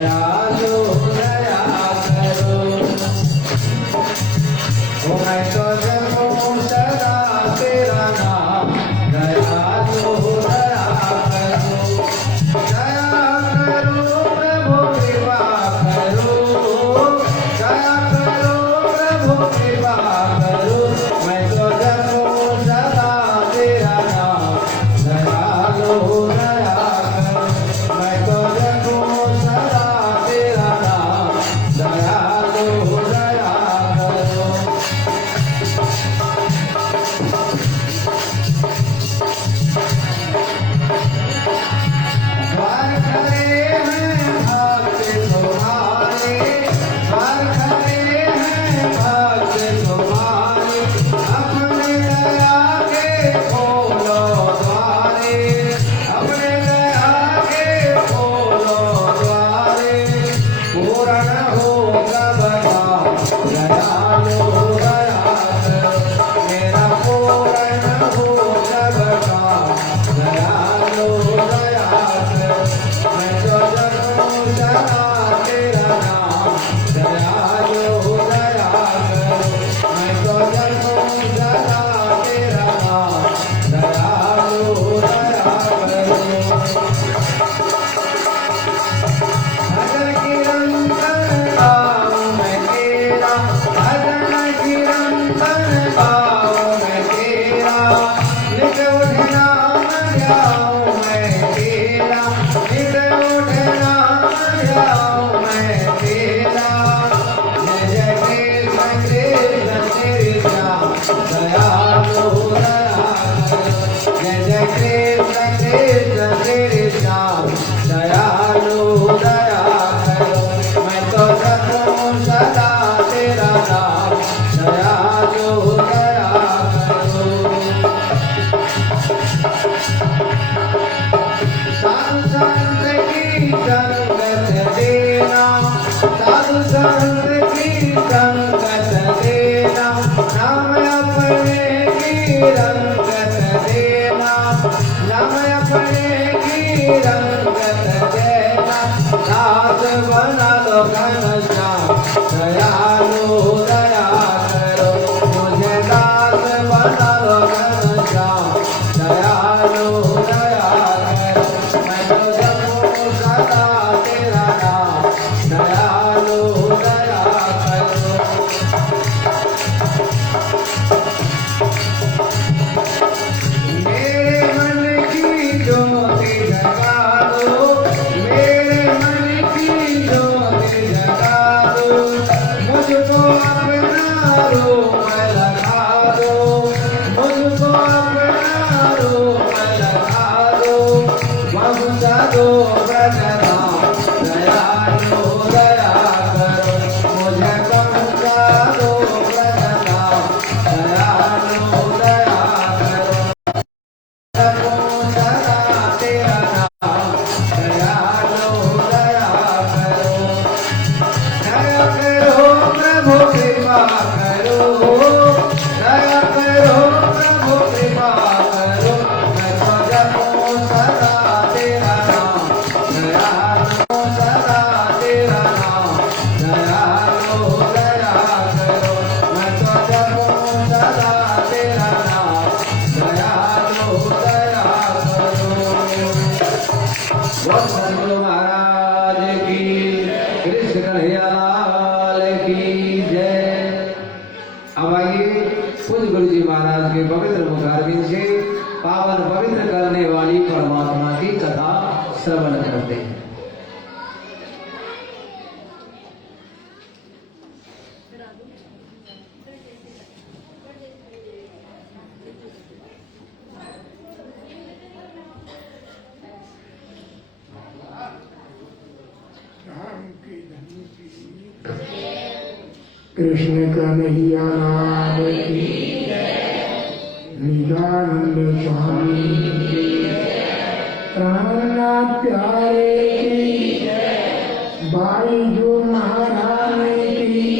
दयालु दया करो। ओ मैं तो जपूं सदा तेरा नाम, दयालु दया करो। दया करो प्रभु कृपा करो, दया करो प्रभु कृपा करो। मैं तो जपूं सदा तेरा नाम, दयालु दया करो। मैं तो जपूं सदा तेरा नाम, दयालु दया करो। द्वार खड़े हैं भक्त तुम्हारे, द्वार खड़े हैं भक्त तुम्हारे। अपने दया के खोलो द्वारे, अपने दया के खोलो द्वारे। पूर्ण होगा बता दयालु दया करो। मेरा पूर्ण होगा बता दयालु दया करो। मैं तो जपूं सदा तेरा नाम, दयालु दया करो। मैं तो जपूं सदा तेरा नाम, दयालु दया करो। भजन कीर्तन गाऊं मैं तेरा, भजन कीर्तन गाऊं मैं तेरा। नित उठ नाम गाऊं मैं तेरा, नित उठ नाम गाऊं मैं तेरा। जय जय कृष्ण कृष्ण तेरे श्याम, दयालु दया करो। जय जय कृष्ण कृष्ण तेरे श्याम, दयालु दया करो। मैं तो जपूं सदा तेरा नाम, दयालु दया करो। साधु संत की संगत देना, साधु संत की संगत देना। नाम अपने की रंगत देना, नाम अपने की रंगत देना। दास बना लो घनश्याम, दयालु दया करो। मुझे दास बना लो घनश्याम, दयालु दया करो। मैं तो जपूं सदा तेरा नाम, दयालु दया करो। मेरे मन की ज्योति जगा दो, मेरे मन की ज्योति जगा दो। मुझको अपना रूप लगा दो, मुझको अपना रूप लगा दो। ममता दो ब्रजधाम, दयालु दया करो। मुझे ममता दो ब्रजधाम, दयालु दया करो। जपूं सदा तेरा नाम, दयालु दया करो। दया करो प्रभु कृपा करो, दया करो प्रभु कृपा करो। मैं तो जपूं सदा तेरा नाम, दयालु सदा तेरा नाम, दयालु दया करो। मैं तो जपूं सदा तेरा नाम, दयालु दया करो। बोल सद्गुरु महाराज की, कृष्ण कन्हैया लाल की जय। अब आइए पूज्य गुरु जी महाराज के पवित्र मुखारबिंद से पावन पवित्र करने वाली परमात्मा की कथा श्रवण करते हैं। कृष्ण कन्हैया लाल की, नित्यानंद स्वामी की, प्राणनाथ प्यारे की, बाईजू महारानी की,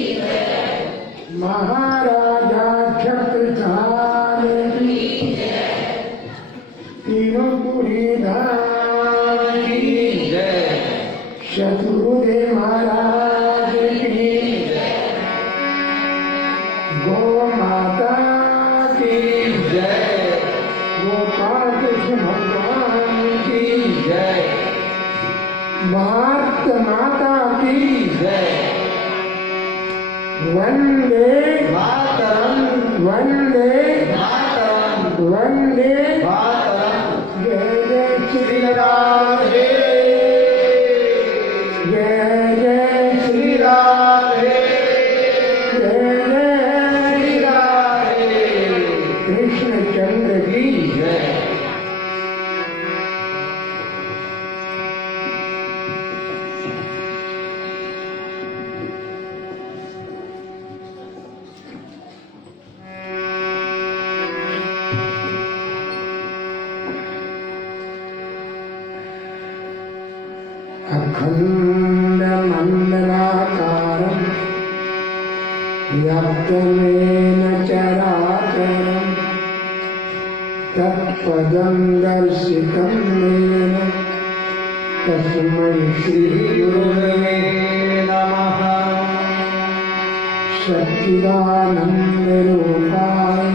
महाराजा छत्रसाल की, तीनों पुरी धाम की जय। शत्रुदेव महाराज की गो माता की जय गोपाल कृष्ण भगवान की जय भारत माता की जय वंदे मातरम वंदे मातरम वंदे मातरम जय जय श्री श्री राम राधे जय जय श्री श्री राधे जय जय श्री राधे कृष्ण चंद्र की जय अखंड मंडलाकारं व्याप्तमेन चराचरं तत्पदं दर्शितं येन तस्मै श्री गुरवे नमः सच्चिदानन्दरूपाय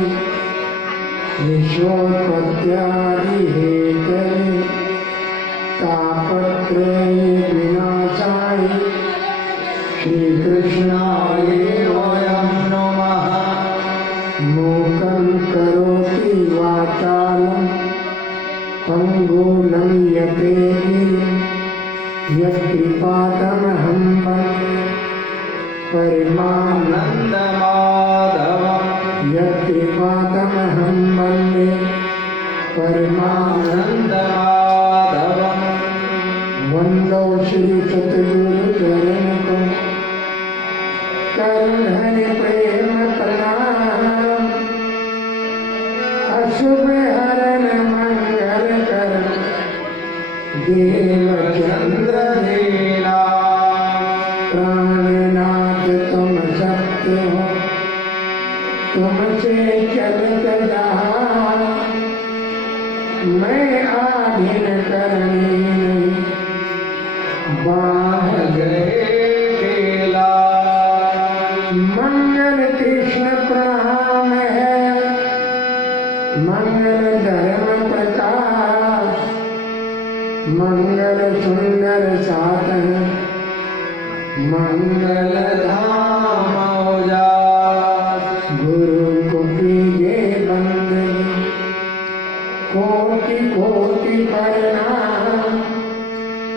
विश्वोत्पत्त्यादिहेतवे तापत्रय विनाशाय श्रीकृष्णाय वयं नमः मूकं करोति वाचालं पङ्गुलं यते गिरिं यत्कृपातमहं वन्दे नन्दमाधवं यत्कृपातमहं वन्दे नन्दमाधवं वंदो श्री सतगुरु चरण को करुण हरि प्रेम प्रणाम अशुभ हरण मंगल कर देव चंद्र चन्द्रहीना प्राणनाथ तुम सत्य हो तुमसे चलत जहाँ मैं आधीन करनी नहीं बाह गए केला मंगल कृष्ण प्रणाम है मंगल धर्म प्रकाश मंगल सुंदर साधन मंगल धाम उजास गुरु को कीजे बंदगी कोटि कोटि प्रणाम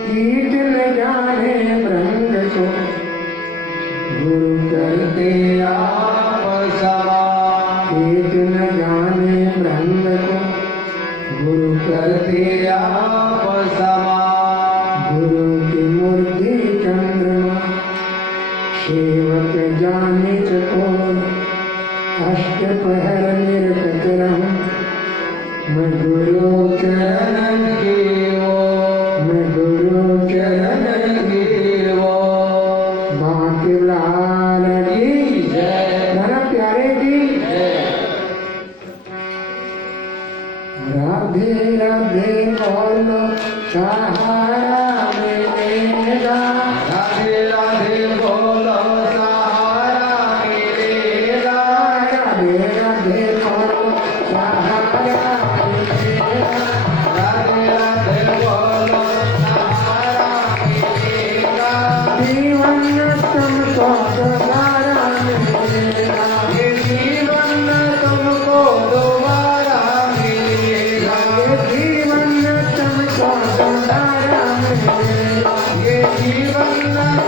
कीट न जाने भ्रंग को गुरु करते आप समान कीट न जाने भ्रंग को गुरु करते आप समान गुरु की मूर्ति चंद्रमा सेवक जाने को अष्ट पहर निर्गत रहूं मैं गुरु चरण चरण की वो मैं गुरु चरण चरण की वो बांके लाल की जय मेरा प्यारे की जय राधे राधे बोलो सहारा मिलेगा राधे राधे बोलो सहारा मिलेगा राधे राधे बोलो सहारा मिलेगा राधे राधे बोलो सहारा मिलेगा जीवन तुमको सहारा मिलेगा ये जीवन तुमको दोबारा मिलेगा ये जीवन तुमको सहारा मिलेगा ये जीवन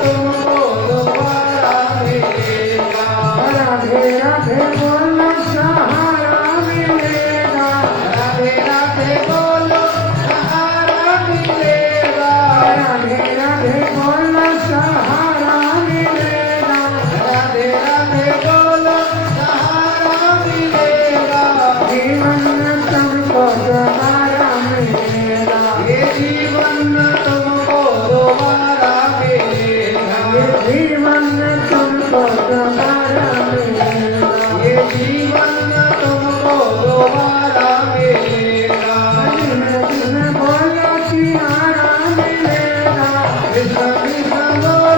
तुमको दोबारा मिलेगा राधे राधे बोलो सहारा मिलेगा राधे राधे बोलो सहारा मिलेगा राधे राधे बोलो सहारा मिलेगा राधे राधे बोलो सहारा मिलेगा जीवन तुमको सहारा मिलेगा ये जीवन तुमको दोबारा मिलेगा ये जीवन तुमको सहारा मिलेगा ये जीवन तुमको दोबारा मिलेगा कृष्ण बोलो सियारा मिलेगा कृष्ण कृष्ण बोलो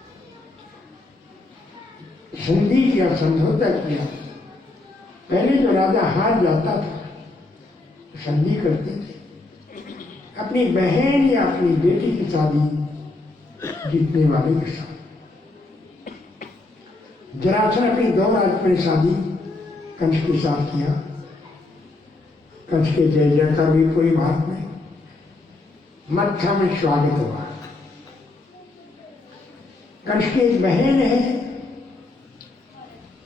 संधि किया, समझौता किया। पहले जो राजा हार जाता था संधि करते थे, अपनी बहन या अपनी बेटी की शादी जीतने वाले के साथ। जरासंध अपनी 2 राजकुमारी शादी कंस के साथ किया। कंस के जय जयकार भी पूरी भारत में, मत्था में स्वागत हुआ। कंस की एक बहन है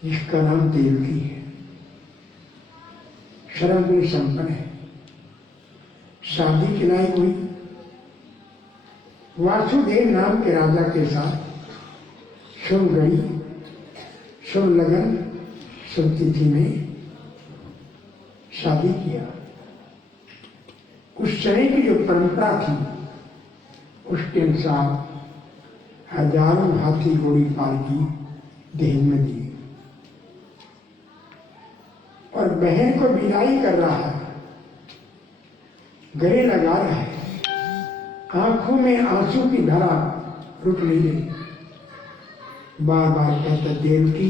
जिसका नाम देवकी है, सर्वगुण संपन्न है, शादी के लायक हुई। वासुदेव नाम के राजा के साथ शुभ घड़ी, शुभ लगन, शुभ तिथि में शादी किया। उस समय की जो परंपरा थी उसके अनुसार हजारों हाथी घोड़ी पालकी देह में दी और बहन को विदाई कर रहा है, गले लगा रहा है, आंखों में आंसू की धारा रुक नहीं रही। बार बार कहता, देवकी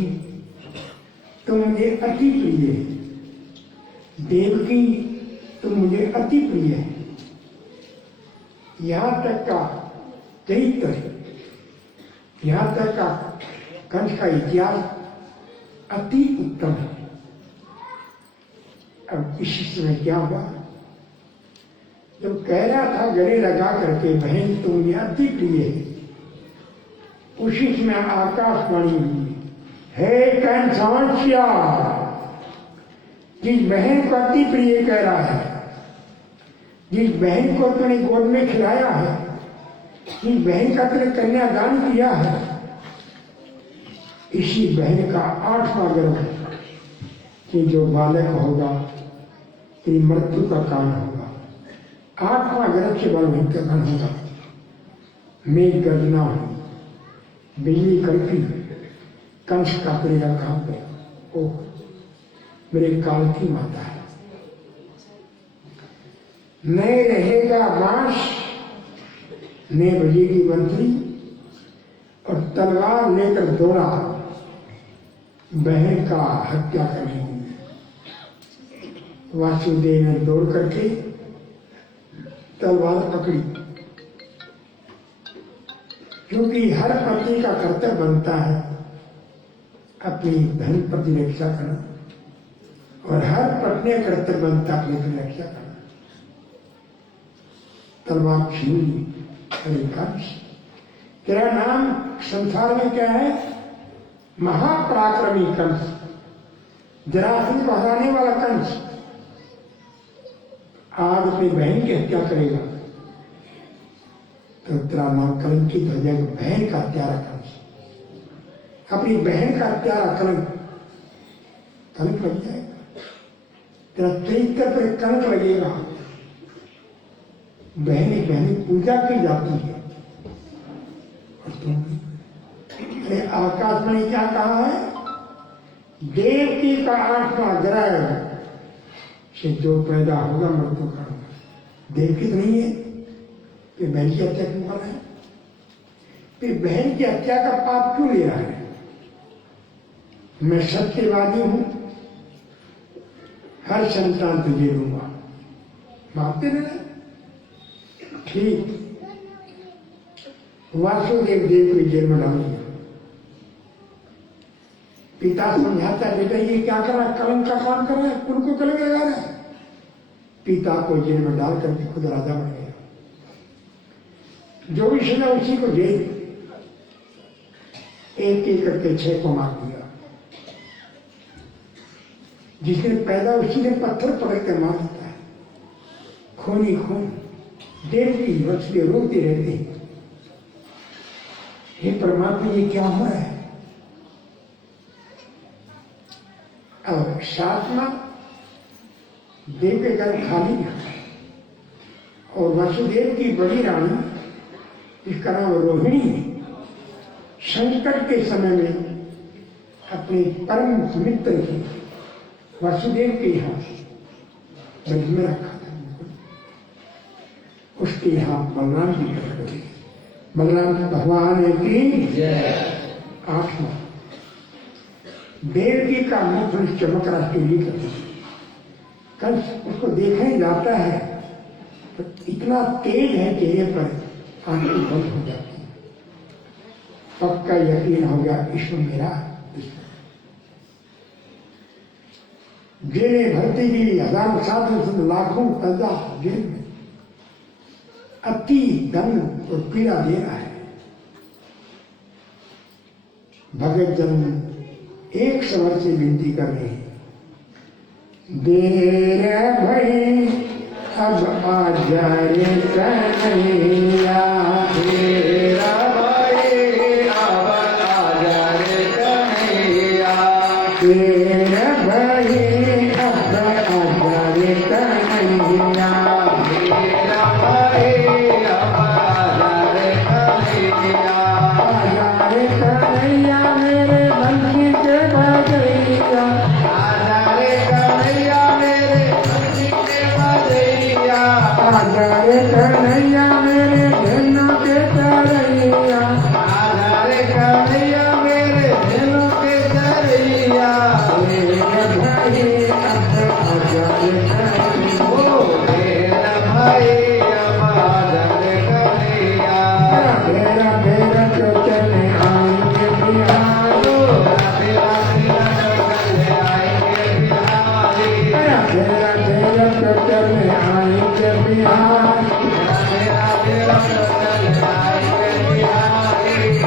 तुम मुझे अति प्रिय है, देवकी तुम मुझे अति प्रिय है। यहां तक का चरित्र, यहां तक का कंस का इतिहास अति उत्तम है। अब इसी समय क्या हुआ, जब कह रहा था गले लगा करके बहन तुम मुझे अति प्रिय है, उसी समय आकाशवाणी हुई, हे कंसांशिया, जिस बहन को अति प्रिय कह रहा है, जिस बहन को तूने गोद में खिलाया है, जिस बहन का तूने कन्यादान किया है, इसी बहन का 8वां गर्भ कि जो बालक होगा तेरी मृत्यु का कारण होगा। 8वां गर्भ से बड़ा भयंकर कारण होगा। मेघ गर्जना हुई, बिजली कड़की, कंस का पड़ेगा कहां पे, ओह मेरे काल की माता है। न रहेगा बांस, न बजेगी बंसुरी, और तलवार लेकर दौड़ा बहन का हत्या करने। वासुदेव ने दौड़ करके तलवार पकड़ी, क्योंकि हर पति का कर्तव्य बनता है अपनी धन प्रति रक्षा करना, और हर पत्नी का कर्तव्य बनता है अपनी रक्षा करना। तलवार छीन ली। अरे कंस, तेरा नाम संसार में क्या है? महापराक्रमी कंस, जरासंध को हराने वाला कंस आज अपनी बहन की हत्या करेगा तो तेरा नाम कलंकित हो जाएगा। बहन का हत्यारा कंस, अपनी बहन का हत्यारा कलंक लग जाएगा, तेरा चरित्र पर कलंक लगेगा। बहनी पूजा की जाती है और तुम, अरे आकाश में क्या कहा है? देवकी का 8वां ग्रह से जो पैदा होगा मृत्यु का होगा। देवकी तो नहीं है, फिर बहन की हत्या क्यों कर रहा है? फिर बहन की हत्या का पाप क्यों ले रहा है? मैं सत्यवादी हूं, हर संतान तुझे दूंगा, मानते ना? ठीक, वासुदेव देव को जेल में डाल दिया। पिता समझाता है, बेटा ये क्या कर रहा है? कलंक का काम कर रहा है, उनको कलंक लगा रहा है। पिता को जेल में डाल करके खुद राजा बन गया। जो भी सजा उसी को जेल, एक एक करके 6 को मार दिया। जिसने पैदा उसी ने पत्थर पकड़ के मार देता है। खूनी खून देव की बच्चे रोते रहते हैं, हे परमात्मा ये क्या हो रहा है? अब 7वां देव के घर खाली है और वसुदेव की बड़ी रानी, जिसका नाम रोहिणी है, संकट के समय में अपने परम मित्र की वसुदेव के यहाँ ब्रज में रखा था। उसके यहाँ बलराम जी प्रकट हुए। बलराम भगवान की 8वां देवकी का मुख थोड़ी चमक रहा टीवी करती, कल उसको देखा ही जाता है तो इतना तेज है चेहरे पर, आंखें बंद हो जाती है। पक्का यकीन हो गया ईश्वर मेरा। जेल भर्ती की हजारों साधु लाखों प्रजा जेल में अति दंड और पीड़ा दे रहा है। भगत जन एक स्वर से विनती कर रहे हैं, देर भई अब आजा रे कन्हैया, देर भई अब आजा रे कन्हैया, देर भई अब आजा रे कन्हैया, देर भई अब आजा रे कन्हैया, आजा रे कन्हैया मेरे बंसी के बजैया, आजा रे कन्हैया मेरे बंसी के बजैया, आजा रे कन्हैया मेरे धनों के तरैया, आजा रे कन्हैया मेरे दिलों के तरैया, देर भई अब आजा रे कन्हैया, ओ देर भई अब आजा रे कन्हैया, तेरा तेरा तो चले आएंगे बिहार, तेरा तेरा चले आएंगे बिहारी, तेरा तेरा तो चले आएंगे बिहार, तेरा तेरा चले आएंगे बिहारी,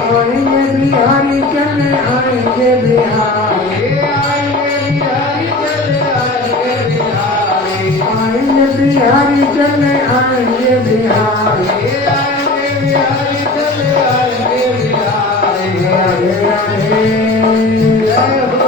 आएंगे बिहारी चले आएंगे बिहार, ये आएंगे बिहारी चले आएंगे बिहारी, आएंगे बिहारी चले आएंगे बिहार, ये आएंगे बिहारी चले आएंगे बिहारी, राधे राधे जय हो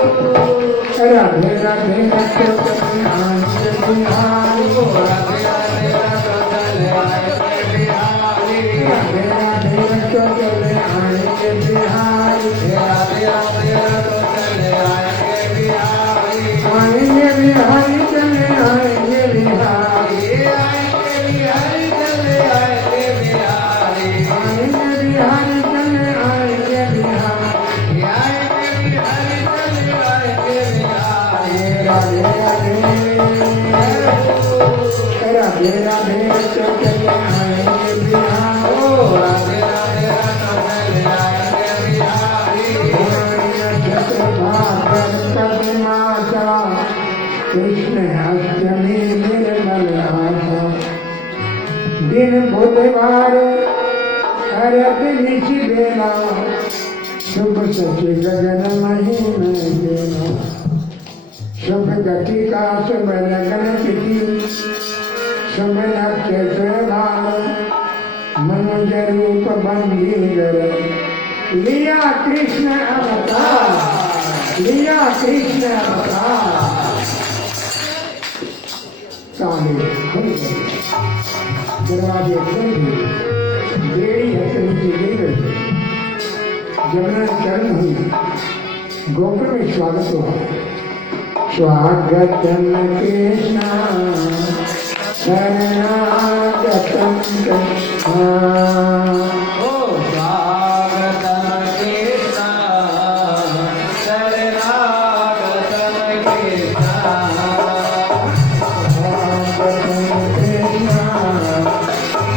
राधे राधे तो चले आएंगे बिहार, राधे राधे राधे चले आएंगे बिहारी, राधे राधे तो चले आएंगे बिहार, राधे राधे राधे चले आएंगे बिहारी, आएंगे बिहारी चले आएंगे बिहार, ये आएंगे बिहारी चले आएंगे बिहारी, आएंगे बिहारी चले आएंगे बिहार, ये आएंगे बिहारी चले आएंगे बिहारी, राधे राधे राधे राधे तो चले आएंगे बिहार, ओ राधे राधे राधे चले आएंगे बिहारी, कृष्ण अष्टमी निर्मल आशा, दिन बुधवार अरब निशि बेला, शुभ सचि गगन महीन बेला, शुभ गति का शुभ लगन तिथि, शुभ नक्षत्र भाव, मनुज रूप बंदीगर, लिया कृष्ण अवतार, लिया कृष्ण अवतार। ताले खुल गए, दरवाजे खुल गए, बेड़ी हथ नीचे गिर गई, जमुना चरण हुई, गोकुल में स्वागत हुआ। स्वागतम कृष्ण शरणागतम कृष्ण, ओ स्वागतम कृष्ण शरणागतम कृष्ण,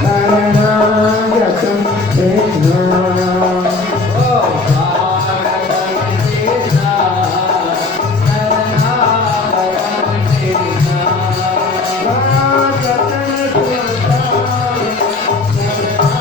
शरणागतम कृष्ण, ओ स्वागतम कृष्ण शरणागतम कृष्ण, स्वागतम कृष्ण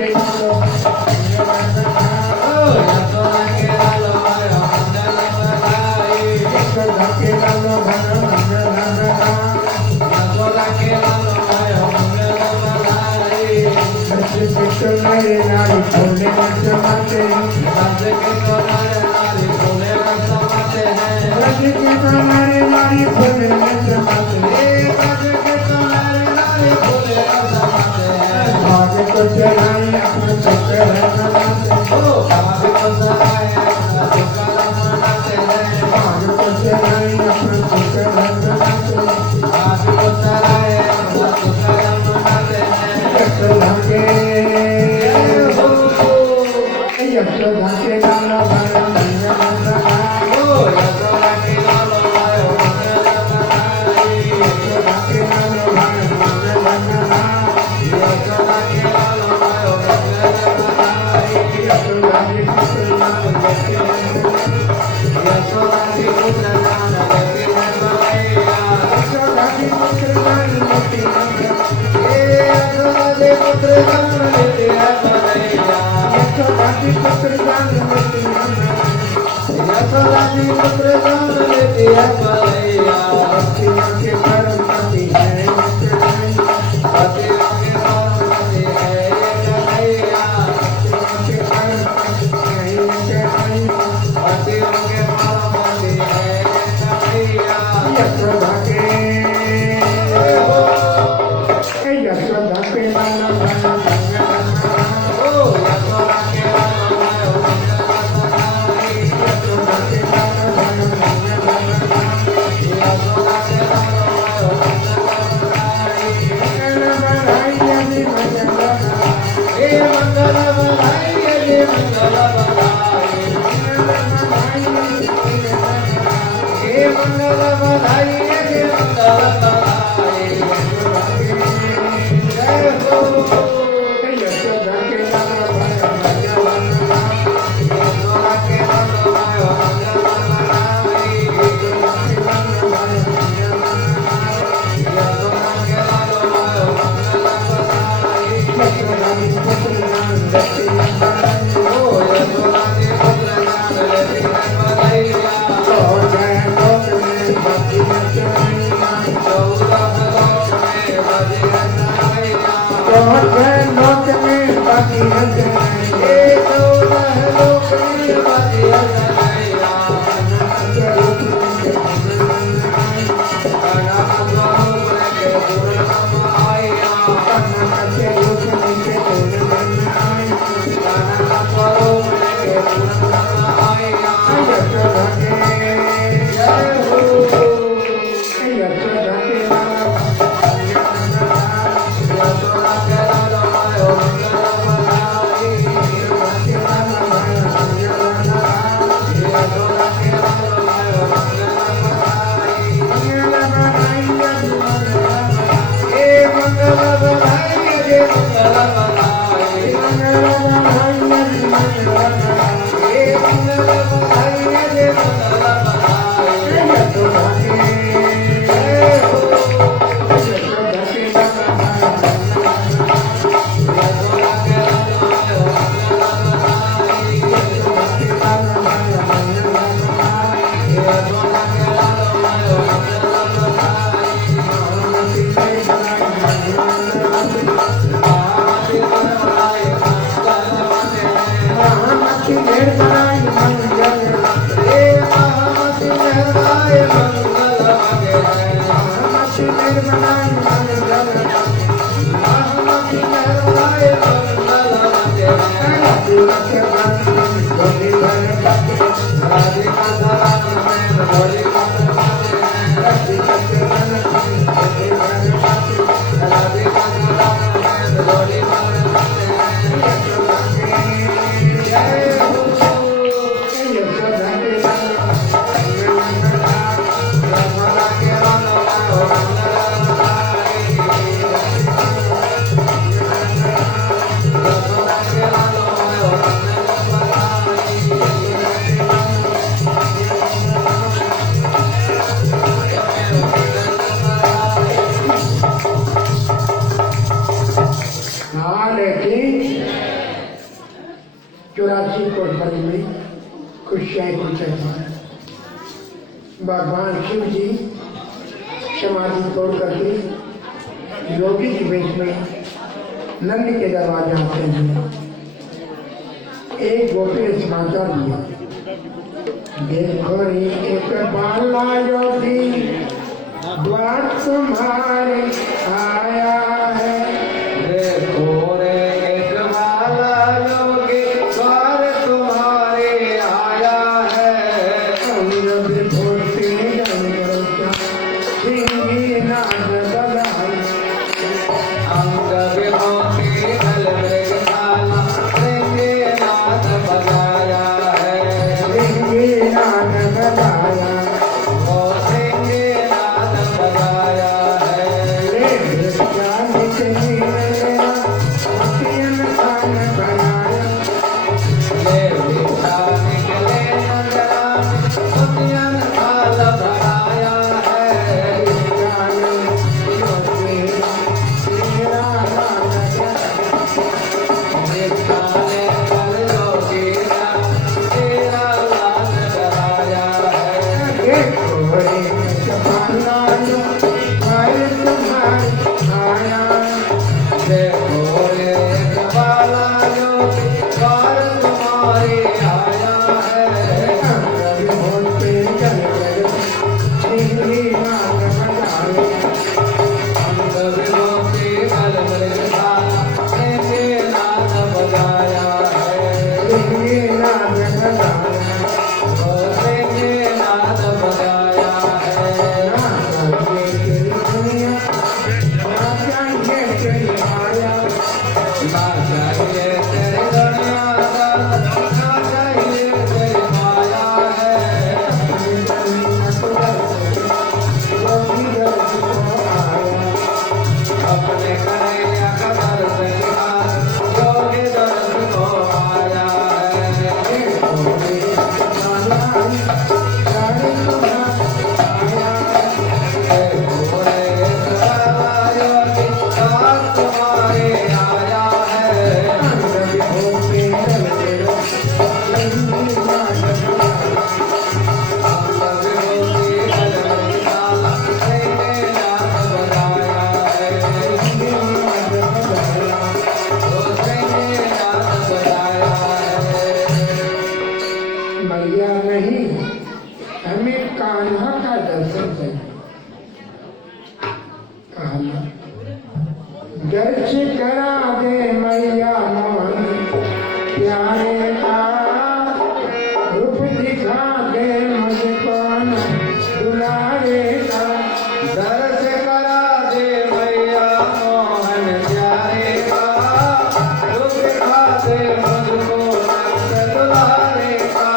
Hey, को चढ़ाई अपने चक्कर मनाते बाग को सराय अपना तुकाराम मनाते हैं बाग को चढ़ाई अपने चक्कर मनाते बाग को सराय अपना तुकाराम मनाते हैं यशोदा के हो यशोदा के लाला भाई मंगल हो यशोदा की लालो आयो मंगल बनाई यशोदा के लाला भाई मंगल यशोदा की लालो आयो मंगल बनाई यशोदा के पुत्र नाम लेते यशोदा की पुत्र जान लेती है बलैया यशोदा के पुत्र नाम लेते यशोदा के पुत्र जान लेती है बलैया यशोदा के पुत्र नाम लेते यशोदा की पुत्र जान लेती है बलैया भक्तियों के परम पति है पतियों की पार्वती है ये कन्हैया के परम पति है पतियों के पार्वती है ये कन्हैया यशोदा के यशोदा के लाला भाई ओ यशोदा के लालो आयो मंगल बनाई यशोदा के लाला भाई यशोदा के लालो आयो मंगल बनाई हे मंगल बनाई ये मंगल बनाई हे मंगल बनाई ये मंगल बनाई जय हो यशोदा के लालो आयो मंगल बनाई यशोदा के लालो आयो मंगल बनाई यशोदा के लालो आयो मंगल बनाई ओ यशोदा के पुत्र नाम लेती है बलैया 14 लोक में बजी है कन्हैया 14 लोक में बजी है कन्हैया कनक स्वरूप के पूर्णम आया कनक स्वरूप के पूर्णम आया जय हो यशोदा के लालो आयो मंगल बनाई यशोदा के लालो आयो मंगल बनाई हे मंगल बनाई ये मंगल बनाई हे मंगल बनाई ये मंगल बनाई यशोदा के जय हो यशोदा के लालो आयो मंगल बनाई यशोदा के लालो आयो मंगल बनाई यशोदा के लालो आयो मंगल बनाई महामती बनाई मंगल बनाई हे महामती बनाई मंगल मांगे महामती बनाई मंगल मांगे राधिका धरान में भोली बात माने राधिका धरान में भोली बात माने जय हो यशोदा के लालो आयो मंगल बनाई यशोदा के लालो आयो मंगल बनाई हाँ लेकिन 84 कोट बनी में कुछ भगवान शिव जी समाधि तोड़ करके योगी जी वेश में नंद के दरवाजे आते हैं। एक गोपी ने समाचार दिया, देखो रे एक बाला योगी द्वार तुम्हारे आया है। देखो रे मैया नहीं, हमें कान्हा का दर्शन चाहिए। कान्हा दर्श करा दे मैया मोहन प्यारे का, रूप दिखा दे मुझको दुलारे का। दर्श करा दे मैया मोहन प्यारे का, रूप दिखा दे मुझको नंद दुलारे का।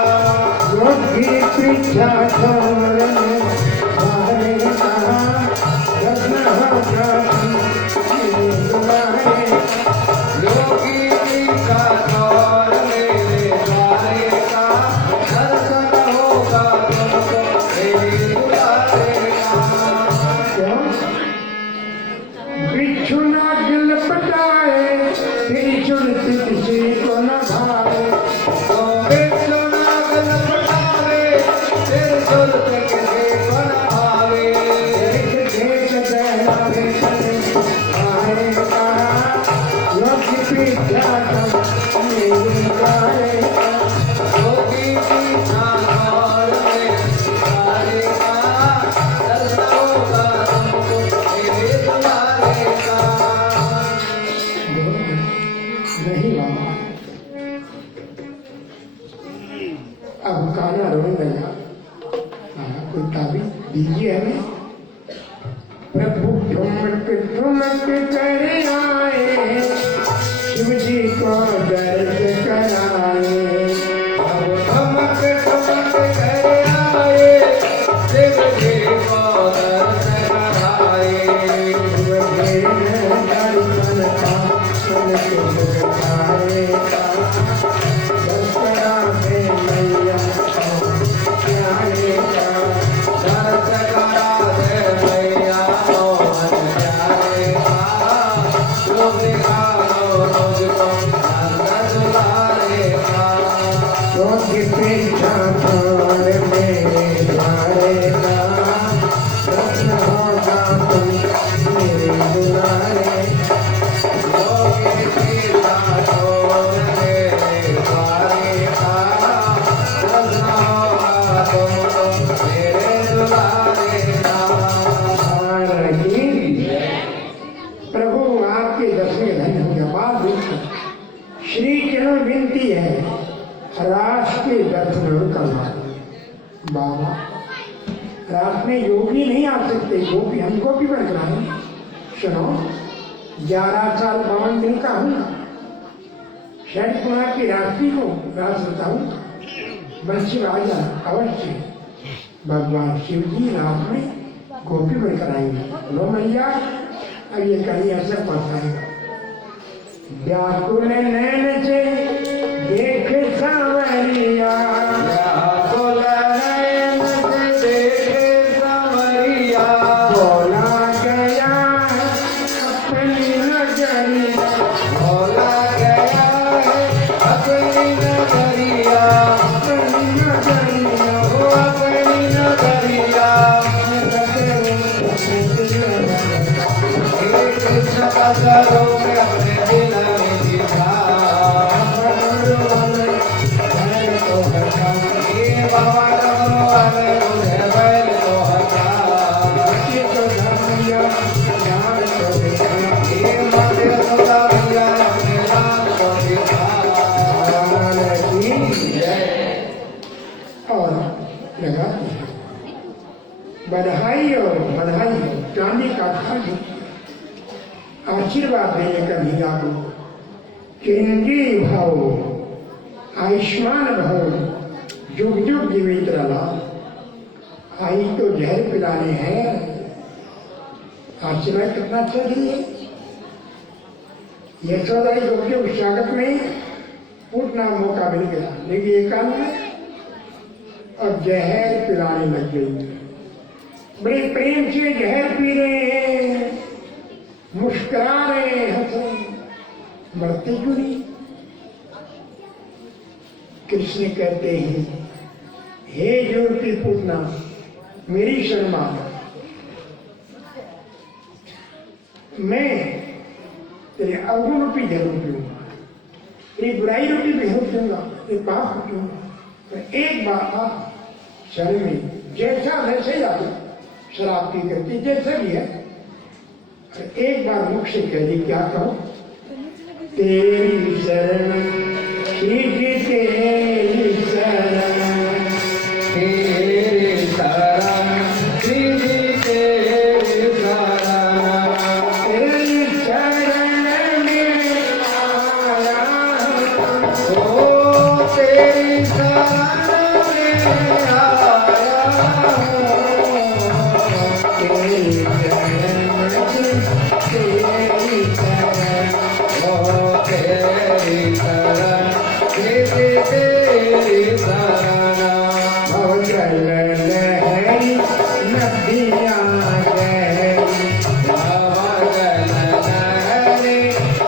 योगी पीछा छोड़ बाहरे का, रत्न हो जाती दुलारे का। योगी जी का दौर मेरे द्वारे का, दर्शन होगा तुमको मेरे दुलारे का। बिच्छू ना दिल पटाए, फिर चुनती किसी को न भावे। तो बिच्छू नाग लपटावे, फिर झुलते किसी को न भावे। देख देख दहलावे आए का, योगी पीछा तुम मेरी गाए का। योगी जी का दौर मेरे द्वारे का, दर्शन होगा तुमको मेरे दुलारे का। नहीं बाबा, अब काना रोने लगा। कोई ताबीज दीजिए हमें। प्रभु ठुमक ठुमक कर आए, शिव जी को दर्द कराए। अब ठमक ठमक कर आए, शिव जी को दर्शन कराए। दर्श करा दे मैया मोहन प्यारे का, रूप दिखा दो मुझको नंद दुलारे का। योगी जी का दौर मेरे द्वारे का, दर्शन होगा तुमको मेरे दुलारे का। प्रभु आपके दर्शन धन्य हो गया। बात देखो, श्री चरण विनती है, रास के दर्शन करवा। बाबा रात में योगी नहीं आ सकते, गोपी हमको भी बन कराए। सुनो, 11 साल 52 दिन का हूँ, शरद कुमार की रात्रि को रात बताऊंगा। बंसी राजा अवश्य भगवान शिव जी रात में गोपी बन कराएंगे। लो मैया, अब ये कहीं असर पहुंचाएगा। व्याकुल नैन से देख सांवरिया, व्याकुल नयन से देखे सांवरिया, बोला गया अपनी नजरिया। बोला गया है अपनी नजरिया, अपनी नजरिया वो अपनी नजरिया। हे कृष्ण का स्वरूप अपने दिल में दिखा, हे बाबा डमरू वाले मुझे बैल को हटा। हे मंदिर सदा भैया अपने राम को दिखा। और लगा बधाई और बधाई चांदी का खाली आशीर्वाद देने का मीरा को चिरंजीवी भाव, आयुष्मान भव, जुग जुग जीवित रहा। आई तो जहर पिलाने हैं, आशीर्वाद कितना चाहिए। यशोदा जुग जुग स्वागत में पूतना मौका मिल गया, लेकिन ये काम और जहर पिलाने लग गई। बड़े प्रेम से जहर पी रहे हैं, मुस्कुरा रहे हैं, हंस रहे हैं, मरते क्यों नहीं? कृष्ण कहते हैं, हे ज्योति पूतना, मेरी शर्मा, मैं तेरे अवगुण रूपी जरूर पीऊंगा, तेरी बुराई रूपी भी जरूर पीऊंगा, तेरे पाप पीऊंगा, पर एक बार शरण में जैसा वैसे ही आगे शराब पी करके जैसे भी है, एक बार मुख से कह दी, क्या कहो? तेरी शरण श्री जी, तेरी शरण, तेरी शरण श्री जी, तेरी शरण, तेरी शरण में आया ओ तेरी शरण में आया, तेरी शरण तेरी शरण, ओ तेरी शरण श्री जी, तेरी शरण, भवजल लहरी नदियाँ गहरी, भवजल लहरी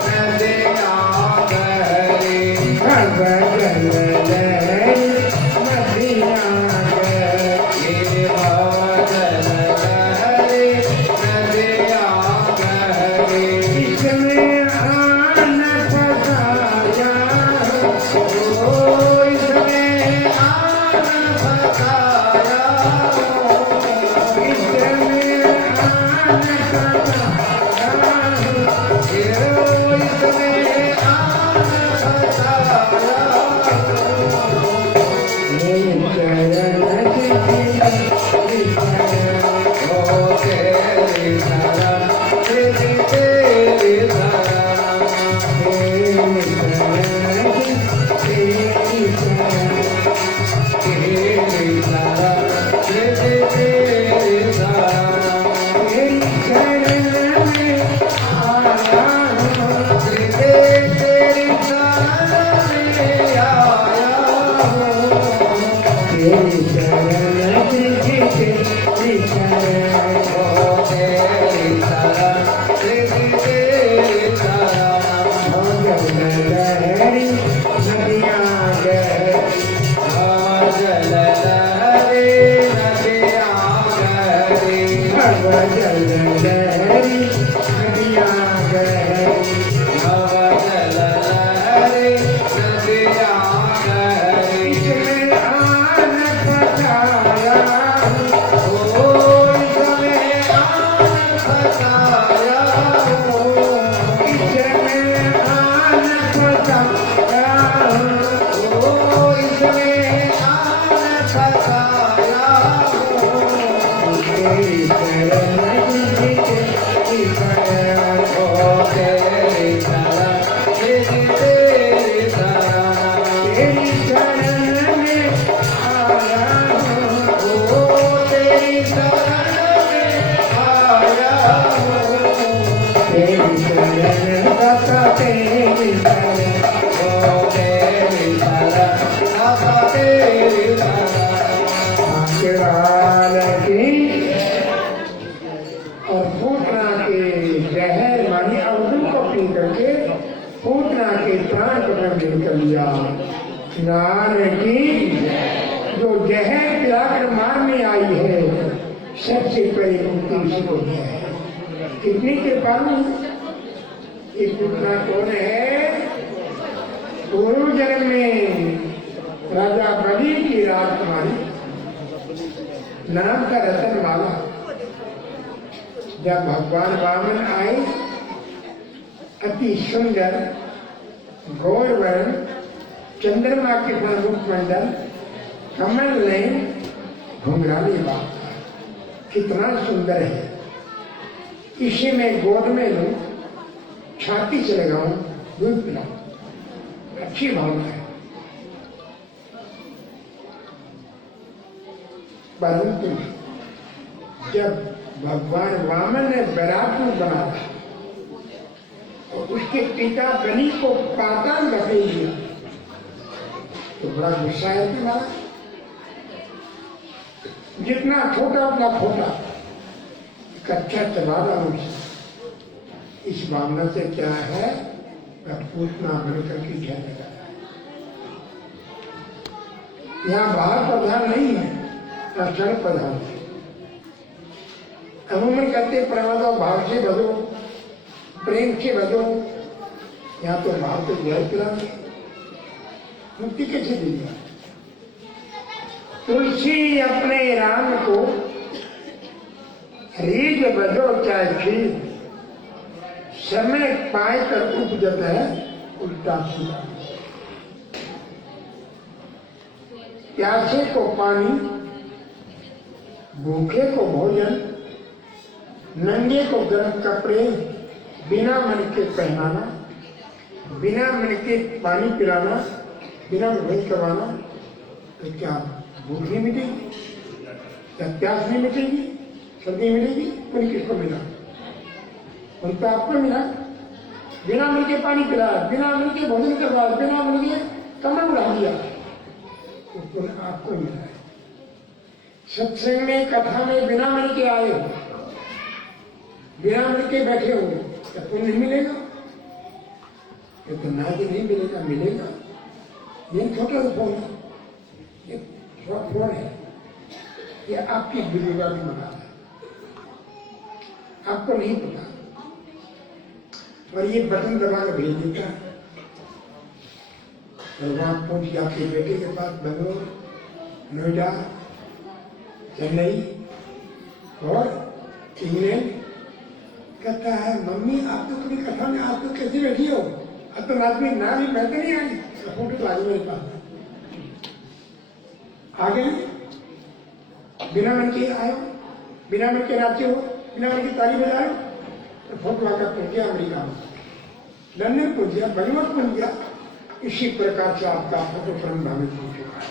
नदियाँ बहरी, भवजल लहरी नदियाँ गहरी, ये भवजल लहरी नदियाँ बहरी, इसमें आन फसाया, ओ इसमें आन फसाया, इसमें आन फसाया, ओ इसमें आन फसाया, मेरे चरण तेरी शरण, ओ तेरी शरण श्री जी, तेरी शरण, तेरी शरण तेरी शरण, तेरी शरण श्री जी, तेरी शरण, तेरी शरण में आया हूँ, श्री जी, तेरी शरण में आया हूँ, तेरी शरण तेरी शरण, ओ तेरी शरण श्री जी, तेरी शरण, भवजल लहरी नदियाँ गहरी, भवजल लहरी नदियाँ बहरी, भवजल लहरी नदियाँ गहरी, भवजल लहरी नदियाँ बहरी, इसमें आन फसाया हूँ, ओ इसमें आन फसाया हूँ, इसमें आन फसाया हूँ, ओ इसमें आन फसाया हूँ, तेरी शरण तेरी शरण, ओ तेरी शरण श्री जी, तेरी शरण, तेरी शरण में आया हूँ, ओ तेरी शरण में आया हूँ, तेरी शरण दाता तेरी शरण, ओ तेरी शरण दाता तेरी शरण, केवाल की और पूतना के जहर मानी अवधु को पी करके पूतना के प्राण को निकल लिया। नारायण की जो जहर पिलाकर मारने आई है, सबसे पहले मुक्ति उसी को दिया है। कितनी कृपा ये पूतना कौन है? पूर्व जन्म में राजा बलि की राजकुमारी, नाम का रतन माला। जब भगवान वामन आए, अति सुंदर गौर वर्ण, चंद्रमा के प्रमुख मंडल, कमल ने घुंघराली बात, कितना सुंदर है। इसे मैं गोद में लूं, छाती से लगाऊं, दूध पिलाऊं, अच्छी भावना है। परंतु जब भगवान वामन ने बरातुर बना था और उसके पिता बलि को पाताल धकेल दिया, तो बड़ा गुस्सा है कि महाराज जितना छोटा उतना खोटा, कच्चा चला रहा हूं। इस भावना से क्या है, पूतना बनकर के घेर लगा। यहाँ बाहर प्रधान नहीं है, क्षण प्रधान है। अमूमन कहते परमात्मा भाव से भजो, प्रेम से भजो। यहाँ तो भाव को जहर पिला, मुक्ति कैसे देगा? तुलसी अपने राम को रीझ भजो चाहे खीर, समय पाए कर उपजत है उल्टा सीधा। प्यासे को पानी, भूखे को भोजन, नंगे को गर्म कपड़े, बिना मन के पहनाना, बिना मन के पानी पिलाना, बिना भोजन करवाना, तो क्या भूख नहीं मिटेगी? क्या प्यास नहीं मिटेगी? सर्दी मिलेगी? उन किसको मिला? उनको आपको मिला। बिना मन के पानी पिलाया, बिना मन के भोजन करवाया, बिना मन के कमर उड़ा दिया, उसको आपको मिला है। सत्संग में, कथा में बिना मन के आए हो, बिना मन के बैठे हो, क्या पुण्य मिलेगा? ये तो ना कि नहीं मिलेगा, मिलेगा। ये छोटा सा फोन है, ये शॉर्ट फोन है, ये आपकी बुजुर्गा भी मना है, आपको नहीं पता। और ये बटन दबा के भेज देता है, और वहां पहुंच गया आपके बेटे के पास, बेंगलोर, नोएडा, चेन्नई और इंग्लैंड। कहता है मम्मी आप तो कभी कथा में आप तो कैसे बैठी हो? अब तो रात में ना भी मैं तो नहीं आई, फोटो तो आज मेरे पास आ गए। बिना मन के आए हो, बिना मन के नाचे हो, बिना मन की ताली बजाए, तो फोटो आकर पहुंच गया अमेरिका में, लंदन पहुंच गया, बंगलोर पहुंच गया। इसी प्रकार से आपका फोटो प्रभावित हो चुका है,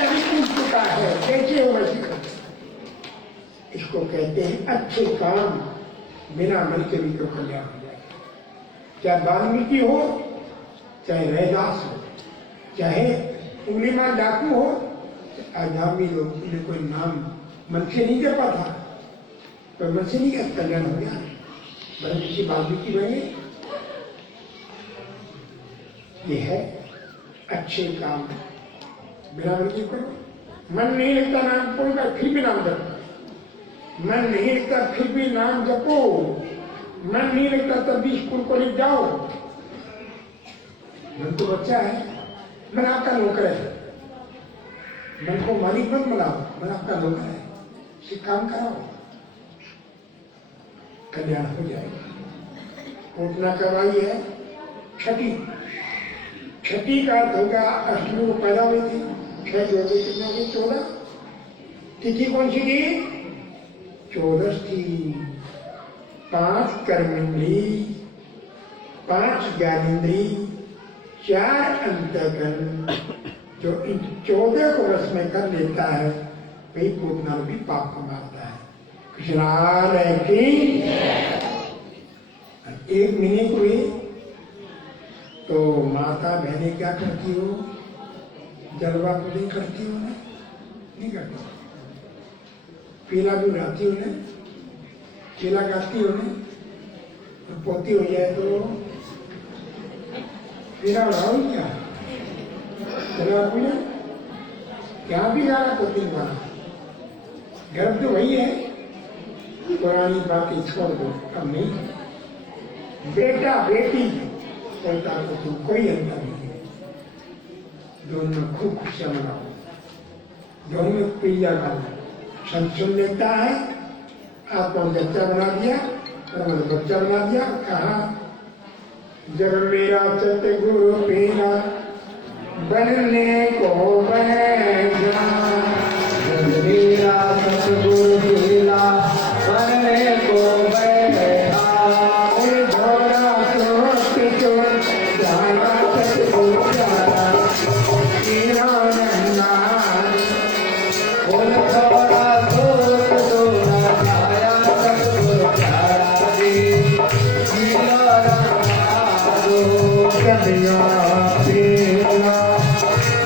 अभी टूट चुका है। कैसे हो वैसे करते, इसको कहते हैं अच्छे काम बिना मन के भी तो कल्याण हो जाए। चाहे वाल्मीकि हो, चाहे रैदास हो, चाहे उंगलीमान डाकू हो, आगामी लोग उन्हें कोई नाम मन से नहीं जपा था, तो मन से नहीं क्या कल्याण हो गया। बड़े किसी वाल्मीकि बने, ये है अच्छे काम बिना मन के करो। मन नहीं लगता नाम पढ़ोगा फिर भी नाम जपो, मन नहीं लगता फिर भी नाम जपो, मन नहीं लगता तब भी स्कूल कॉलेज जाओ। मन तो बच्चा है, मन आपका नौकर है। मन को मालिक मत बनाओ, मन आपका नौकर है, इसे काम कराओ, कल्याण हो जाएगा। उतना करवाई है छठी का अर्थ होगा अष्टमी को पैदा हुई थी, 6 जोड़े कितने हो गए? 14। तिथि कौन सी थी? 14 थी। 5 कर्मेंद्री, 5 ज्ञानेंद्री, 4 अंतःकरण। जो इन 14 को रस में कर लेता है वही पूतना भी पाप को मारता है। कृष्णाल है कि 1 महीने हुए तो माता बहनें क्या करती हो? जलवा पूजन करती हो ना? नहीं करती। पीला भी उड़ाती हो ना, पीला गाती हो ना, तो पोती हो जाए तो पीला उड़ाओ क्या? जलवा पूजन क्या भी गाना पोती गाना, गर्भ तो वही है। पुरानी बातें छोड़ दो, अब नहीं। बेटा बेटी पोता को तुम कोई अंतर नहीं, दोनों खूब खुशियां मनाओ, दोनों में पीला गाना। संत सुन लेता है, आपको बच्चा बना दिया, बच्चा बना दिया। कहा जब मेरा सतगुरु पीला बनने को बैठा, जब मेरा सतगुरु पीला बनने को बैठा, घोड़ा तो पिछोड़ जाना सतगुरु प्यारा, पीला नन्ना बोल थोड़ा दूर दूर आया सतगुरु प्यारा जी, पीला रंगा दो। कबियो पीनो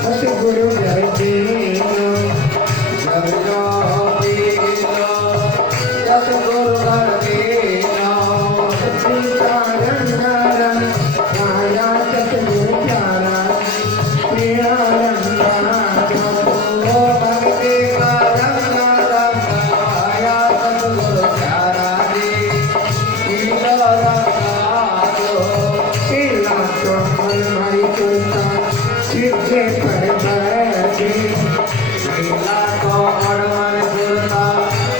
सतगुरु जय दीनो जगो पीनो सतगुरु घर दीनो सीता रंगारंग माया सतगुरु प्यारा प्रिया रंगारंग ओ भक्ति का रंग रंग आया सतगुरु प्यारा जी पीलो रंगा दो पीला तो मन मारी चलता सिद्धे पर बैठे पीला को मड़वन सुरता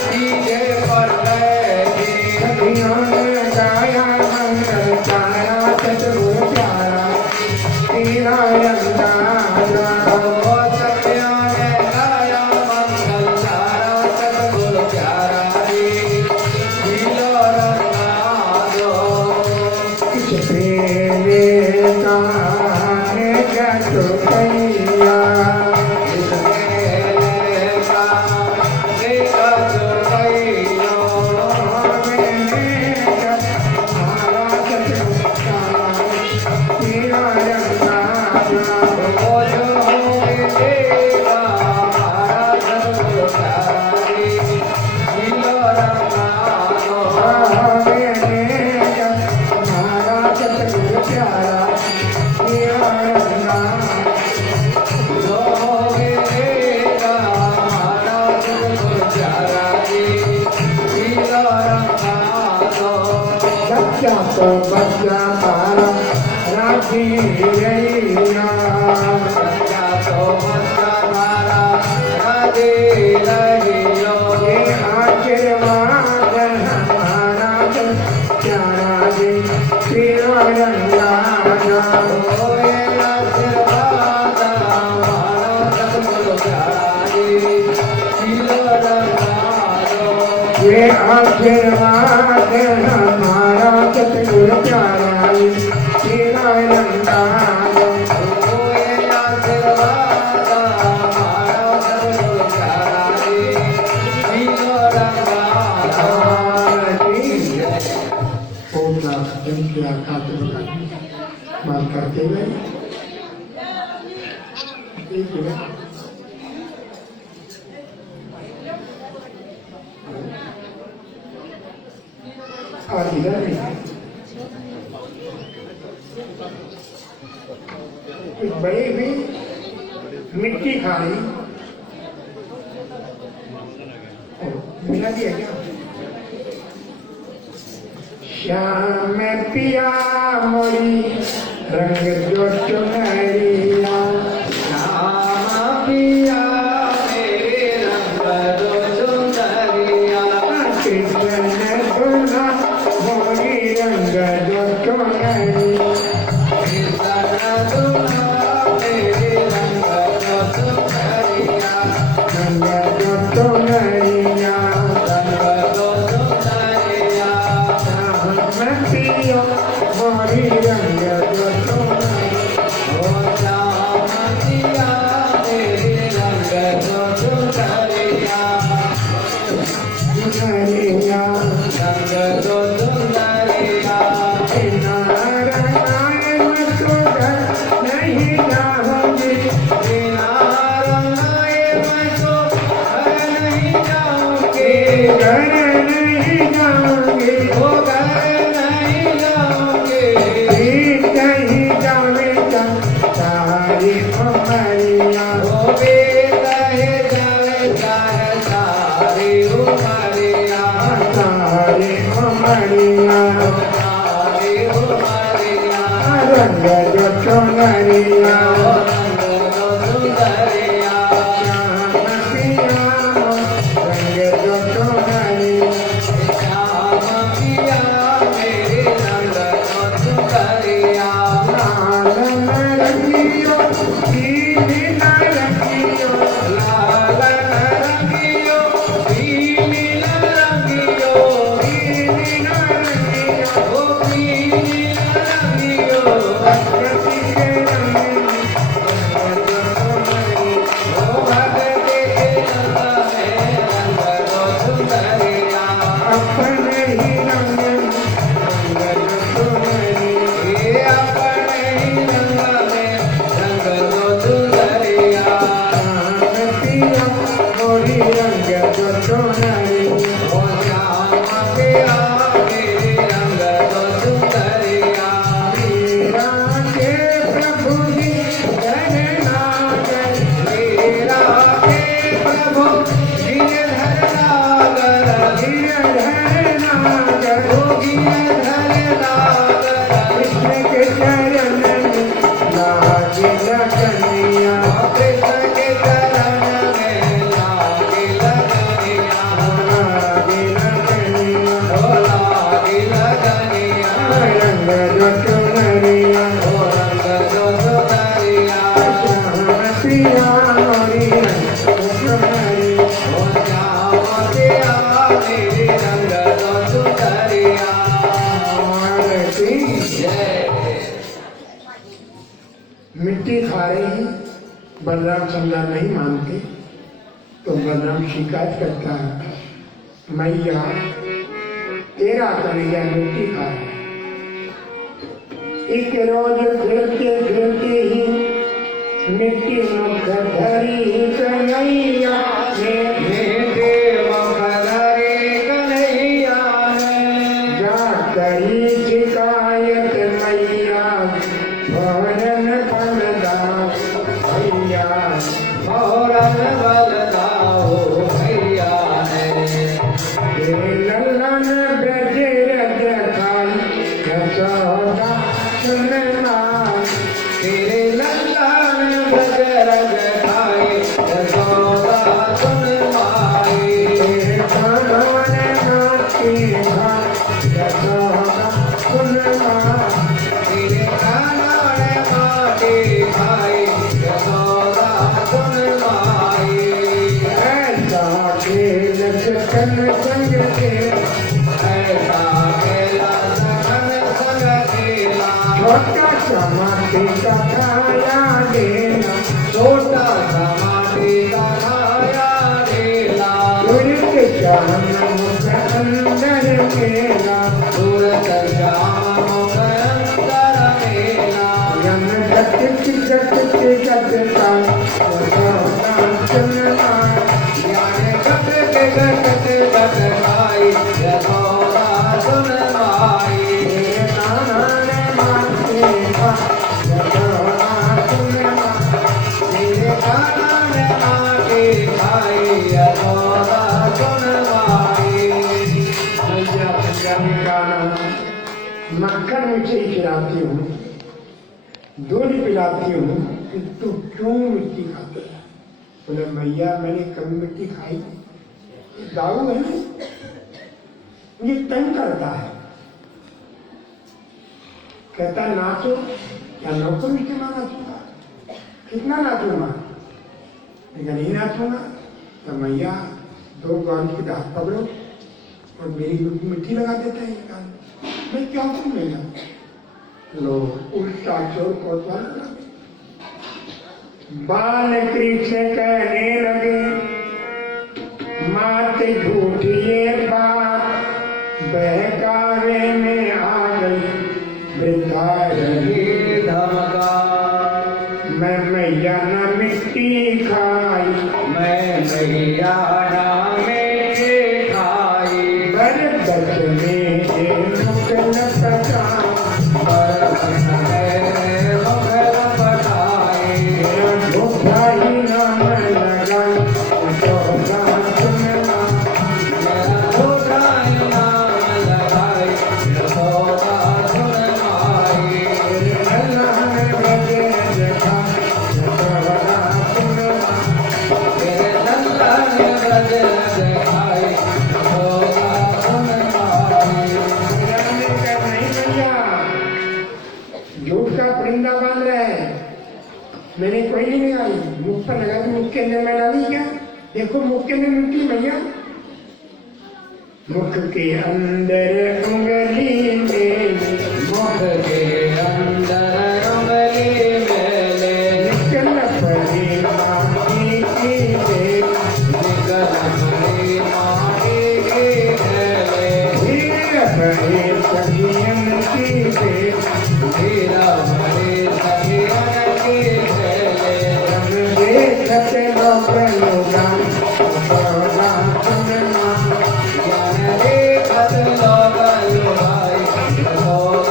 सीधे पर बैठे सखियों ने गाया मंगल चारा सतगुरु प्यारा पीला रंगारंग ओ सत्या ने गाया मंगल चारा सतगुरु प्यारा जी पीलो रंगा दो इस प्रेमे का ने जतो कैया इस मेले का देखा जो कहियो मैंने जब मारा सतगुरु प्यारा पीला रंगारंग ओ जो देगा हमारा सतगुरु प्यारा जी पीलो रंगा दो मैंने जब मारा सतगुरु प्यारा पीला रंगारंग जो देगा हमारा सतगुरु प्यारा जी पीलो रंगा दो बच्चा तो बच्चा पारा राखी रैया सच्चा तो मस्ता मारा राधे रहियो ये आशीर्वाद हमारा तो प्यारा दे पीला रंगारंग ओ ये आशीर्वाद हमारा सतगुरु प्यारा जी पीलो रंगा दो ये आशीर्वाद हमारा सतगुरु प्यारा दे पीला रंगारंग ओ ये आशीर्वाद हमारा सतगुरु प्यारा जी पीलो रंगा दो ओम नाम की आकाश मान करते हुए एक मिनट और इधर भी एक बड़ी भी मिट्टी खा रही मिला दिया क्या श्याम पिया मोरी रंग जो चुनरिया श्याम पिया मेरे रंग दो सुंदरिया कृष्ण गुना मोरी रंग जो चुनरिया कृष्ण दुला मेरे रंग दो सुंदरिया रंग जो चुनरिया रंग दो सुंदरिया श्याम पिया मोरी रंग जो चुनरिया ओ श्याम पिया मेरे रंग दो सुंदरिया चुनरिया रंग दो सुंदरिया नारायण मधुकर नहीं जाओगे बिना रंगाए मैं तो घर नहीं जाऊंगी घर नहीं जाओगे वो घर नहीं जाऊंगी कहीं जावे सारी उमरिया वो भी कहे जावे चाहे सारी उमरिया सारी उमरिया सारी उमरिया रंग जो चुनरिया वो रंग दो सुंदरिया श्याम पिया रंग जो चुनरिया श्याम पिया मेरे रंग दो सुंदरिया लाल रंगियो पीली रंगियो लाल रंगियो पीली रंगियो पीली रंगियो ओ पीली रंगियो प्रकृति के रंग कन्हैया कृष्ण के चरण में लागे लगनिया लागे कन्हैया ओ लागे लगनिया रंग जो चुनरिया ओ रंग जो सुंदरिया पिया मोरी कन्हैया ओ श्यामतिया मेरी रंग जो सुंदरिया जय मिट्टी खा रही है, बलराम समझा नहीं मानते तो बलराम शिकायत करता है मैया तेरा कन्हैया मिट्टी खा रहा है। एक रोज खेलते खेलते ही मिट्टी मुख धरी कन्हैया ने मेरे मुखधरे कन्हैया ने जा करी शिकायत मैया भवन फलदास भैया मौरन बलदाओ भैया ने हे लल्लन बेजेर देखाई यशोदा सुनना तेरे लल्लन बजरंग खाए यशोदा सुन माई हे भवन नाटी भाई यशोदा सुनना तेरे कानन माटी खाई यशोदा सुन माई ऐसा खेल चकन संग के ऐसा खेला सखन संग खेला छोटा सा माटी का खाया देना छोटा सा माटी का खाया ढेला उनके चाहन मुख अंदर मेरा सूरत श्याम अंतर मेला यम गति गतता चलना ज्ञान घट के घट घट खाई यशोदा सुन माई नारायण माते का सुनना तेरे कानन माटी खाई यशोदा सुन माई मैया पंजाबी गाना मक्खन मीठे खिलाती हूँ दूध पिलाती हूँ कि तू क्यों मिट्टी खाती है। बोले मैया मैंने कभी मिट्टी खाई नहीं। ये दारू है ना, ये तंग करता है। कहता नाचो, क्या नौकरी के मैं नाचूंगा, कितना नाचूंगा, लेकिन नहीं नाचूंगा तो मैया दो गान के हाथ पकड़ो और मेरी मिट्टी लगा देता है ये कान। मैं क्या करूं मैया, लो उल्टा चोर कोतवाल लगा दे। बाल कृष्ण कहने लगे मात झूठी ये बात बहकावे में आ गई वृद्धा रही धमका मैं मैया न मिट्टी खाई मैं मैया नामे खाई बर बच में ये मुख न पता बरसन है मुगल पटाई मेरा धोखा ही नाम लगा चौथा सुनना मेरा धोखा नाम लगाई यशोदा सुन माई तेरे अल्लाह ने बजे देखा चौथा सुनना तेरे नल्ला ने ब्रज दिखाई यशोदा सुन माई जाने का नहीं भैया झूठ का परिंदा बांध रहा है। मैंने कोई नहीं लगाई, मुख पर लगा दी, मुख के अंदर मैं डाली क्या, देखो मुख के अंदर मिट्टी भैया, मुख के अंदर उंगली मेरी मुख के अंदर उंगली मेले निकल पड़ी माटी की बेल, निकल पड़ी माटी की ढेले धीर बहे सखियन की बेल, हीरा भरे सखियन की ढेले हम देखत लोग लोगा बड़ा सुनना ज्ञान देखत लोग लुभाई यशोदा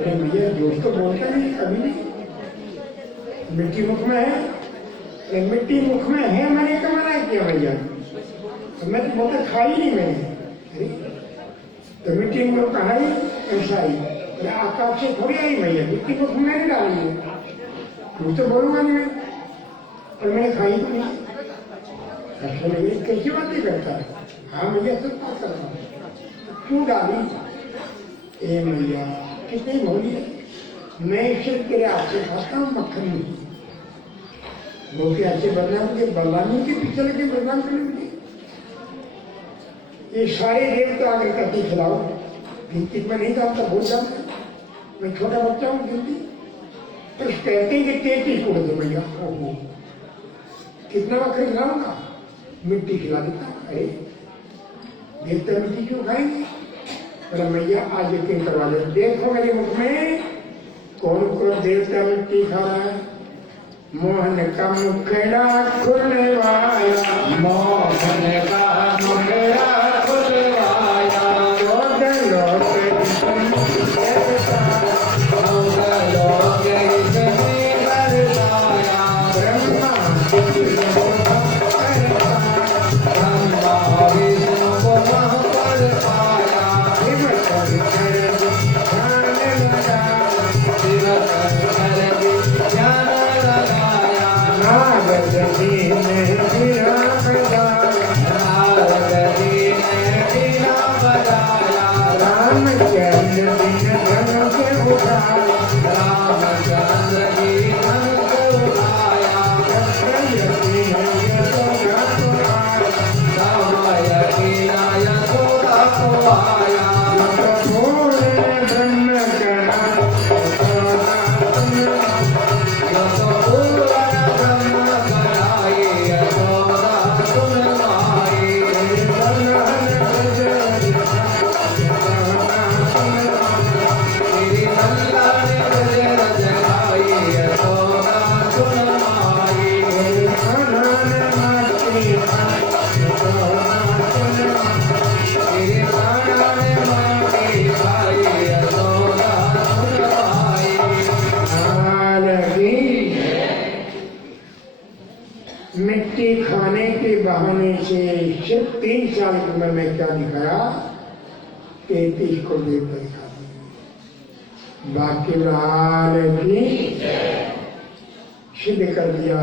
अरे भैया जोश तो बोलता नहीं कभी नहीं। मिट्टी मुख में है, ये मिट्टी मुख में है, मैंने क्या मना किया भैया? तो मैं तो बोलता खा ही नहीं मैंने। अरे तो मिट्टी मुख कहा ही ऐसा ही, अरे आकाश से थोड़ी आई भैया, मिट्टी मुख में नहीं डाली है, कुछ तो बोलूंगा नहीं मैं, और मैंने खाई तो नहीं। अच्छा नहीं, कैसी बातें करता है? हाँ भैया सब बात करता हूँ, क्यों डाली? ए भैया कितनी भोली है, मैं इसे तेरे आपसे खाता हूँ मक्खन नहीं, वो के ऐसे बदनाम के बदनामी के पीछे लगे बदनाम करने मुझे। ये सारे देवता आगे करके खिलाओ, गिनती में नहीं जानता, भूल जाता, मैं छोटा बच्चा हूँ गिनती, तो कहते हैं कि 33 को दे भैया। ओहो कितना वक्त खिलाऊंगा? मिट्टी खिला देता। अरे देवता मिट्टी क्यों खाएंगे? बोला भैया आज यकीन करवा दे, देखो मेरे मुख में कौन कौन देवता मिट्टी खा रहा है। मोहन का मुखड़ा खुलवाया, मोहन का मुखड़ा खुलवाया, चौदह लोग इसमें बरसाया, ब्रह्मा ब्रह्मा विष्णु को वहाँ पर पाया, शिव कर ध्यान लगाया, नारद जी ने बीना बजाया, रामचंद्र दिन धन से उठाया, रामचंद्र जी धन को उठाया, समय की यशोदा को आया, मिट्टी खाने के बहाने से सिर्फ 3 साल की उम्र में क्या दिखाया? 33 को देवता दिखा दिया, बाकी हाल की सिद्ध कर दिया।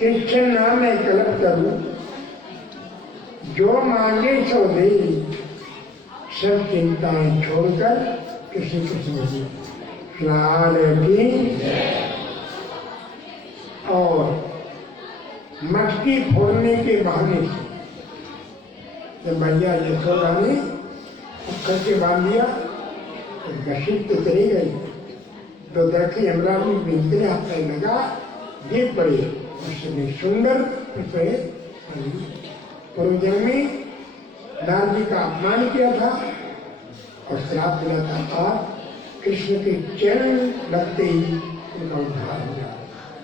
कृष्ण नाम में कल्प करूं, जो मांगे सो दे, सब चिंताएं छोड़कर किसी कृष्ण जी लाल की। और मटकी फोड़ने के बहाने से जब मैया यशोदा ने पत्थर के बांध दिया तो घसीट तो चली गई, तो देखी अमरा में बिजली हाथ में लगा, गिर पड़े। उसने सुंदर पूर्वजन्म में लाल जी का अपमान किया था और श्राप दिया था, और कृष्ण के चरण लगते ही उनका उद्धार हो गया।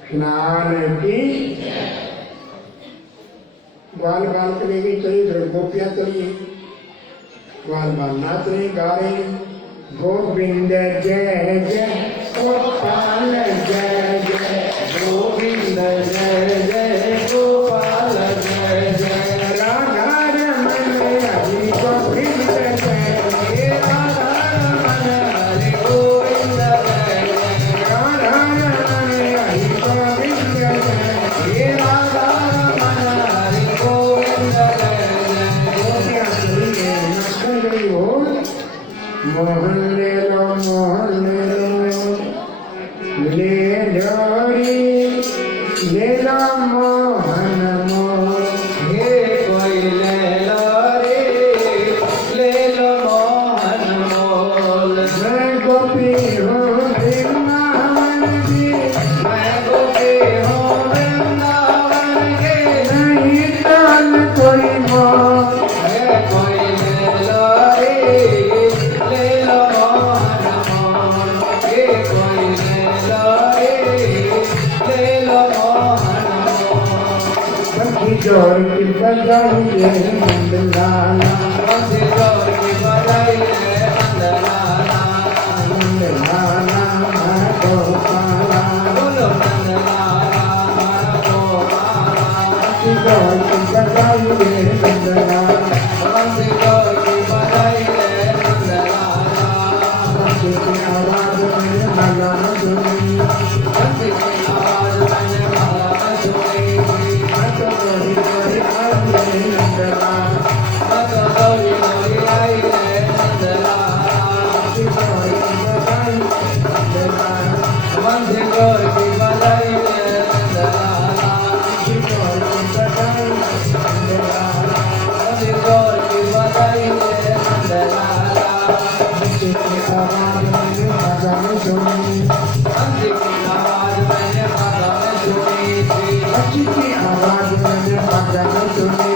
स्नान की ग्वाल बाल के लेके चली, गोपियां चली, ग्वाल बाल नाच रहे गा रहे, गोविंद जय जय गोपाल जय जय, गोविंद जय जय गोपाल जय जय, राधा रमन हरि गोविंद जय जय, राधा रमन हरि गोविंद जय जय, राधा रमन हरि गोविंद जय जय, राधा रमन हरि गोविंद जय जय, गोपियां चली नचने गई हो, मोहन ले लो मोहन ले लो रे, ले लो मोहन मोर, हे कोई ले लो रे, ले लो मोहन मोल, मैं गोपी हूँ वृंदावन की, मैं गोपी हूँ वृंदावन के, नहीं ताल कोई मोर, हे कोई ले लो रे, ले लो मोहन मोल, हे कोई ले लो रे, ले लो मोहन मोल, सखी जोर की बजाई है नंद लाला, बंसी जोर की बजाई है नंदलाला, की आवाज मैंने माला न सुनी, बंसी की आवाज मैंने माला न सुनी थी। मैं तो दौड़ी दौड़ी आई है नंदलाल, मैं तो दौड़ी दौड़ी आई है नंदलाल। बंसी दौड़ी बजाई नंदलाल, बंसी गौर की बजाई है नंदलाल। बंसी दौड़ी बजाई नंदलाल, बंसी गौर की बजाई है नंदलाल। बंसी की आवाज मैंने माला न सुनी, बंसी की आवाज मैंने माला न सुनी थी। बंसी की आवाज मैंने माला न सुनी,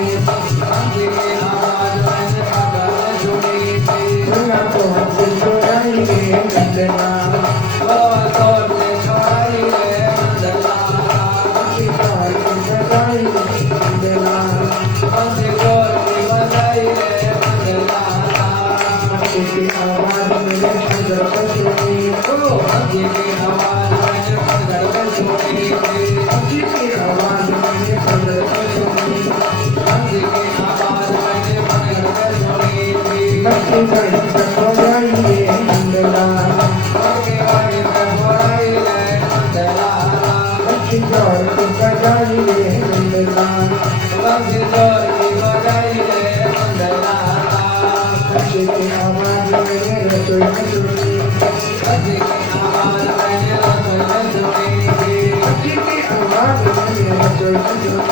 बंसी की आवाज मैंने माला न सुनी थी। सुना तो हमसे चुराई है नंदलाल, बाबा तौर से छुड़ाई है नंदलाल। बंसी दौड़ी बजाई नंदलाल, बंसी गौर की बजाई है नंदलाल। बंसी की आवाज मैंने मगर न सुनी, ओ बंसी की आवाज मैंने मगर में सुनी थी। बंसी की आवाज मैंने मगर न सुनी, बंसी की आवाज मैंने मगर में सुनी थी। बंसी दौड़ी बजाई है नंदलाल, आगे आगे में बुराई है नंदलाल। बंसी दौड़ी बजाई है नंदलाल, बंसी गौर की बजाई है नंदलाल। बंसी की आवाज मैंने रसोई में सुनी, बंसी की आवाज मैंने रसोई में सुनी थी। बंसी की आवाज मैंने रसोई में सुनी,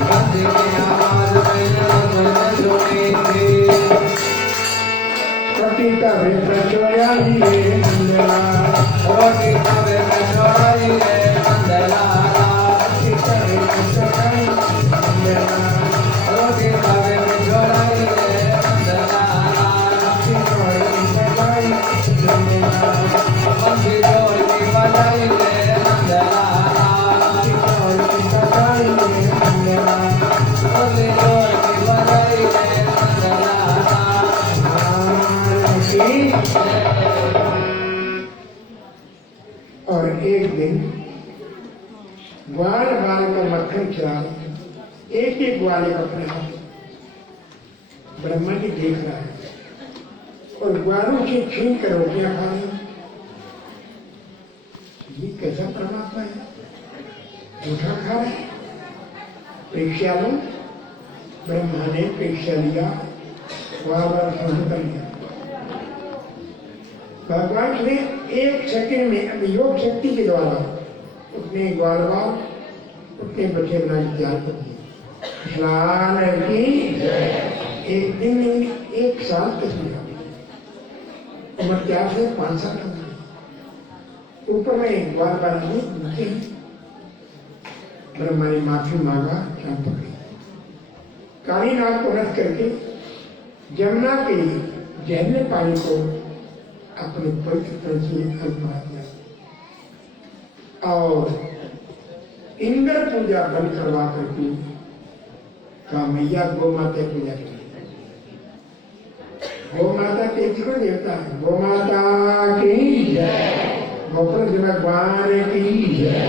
बंसी की आवाज मैंने रसोई में सुनी थी। पति का भी प्रचोराई है नंदलाल, रोटी तवे में चढ़ाई है नंदलाल। पति का भी प्रचोराई नंदलाल, रोटी तवे में चढ़ाई है नंदलाल। बंसी दौड़ी बजाई नंदलाल, बंसी जोड़ की बजाई है नंदलाल। बंसी दौड़ी बजाई है नंदलाल, बंसी जोड़ की बजाई है नंदलाल। और एक दिन ग्वाल बाल का मक्खन खिला एक एक ग्वाले का अपने हाथ ब्रह्मा जी देख रहा है और ग्वालों से छीन कर रोटियां खा रही हैं। ये कैसा परमात्मा है, उठा खा रहे हैं। परीक्षा लो, ब्रह्मा ने परीक्षा लिया, ग्वाल सहन कर लिया। भगवान ने एक सेकंड में अपनी योग शक्ति के द्वारा उतने ग्वाल बाल उतने बच्चे बना के तैयार कर दिए। स्नान की एक दिन में 1 साल तक लिया, उम्र क्या से 5 साल तक। ऊपर में ग्वाल बाल नीचे ब्रह्मा ने माफी मांगा, क्या पकड़ी काली नाग को रख करके जमुना के जहरीले पानी को अपने पवित्र से अल्पा दिया और इंद्र पूजा बंद करवा करके कहा मैया गौ माता की पूजा की। गौ माता के कौन देवता है? गौ माता की जय, गोकुल भगवान की जय।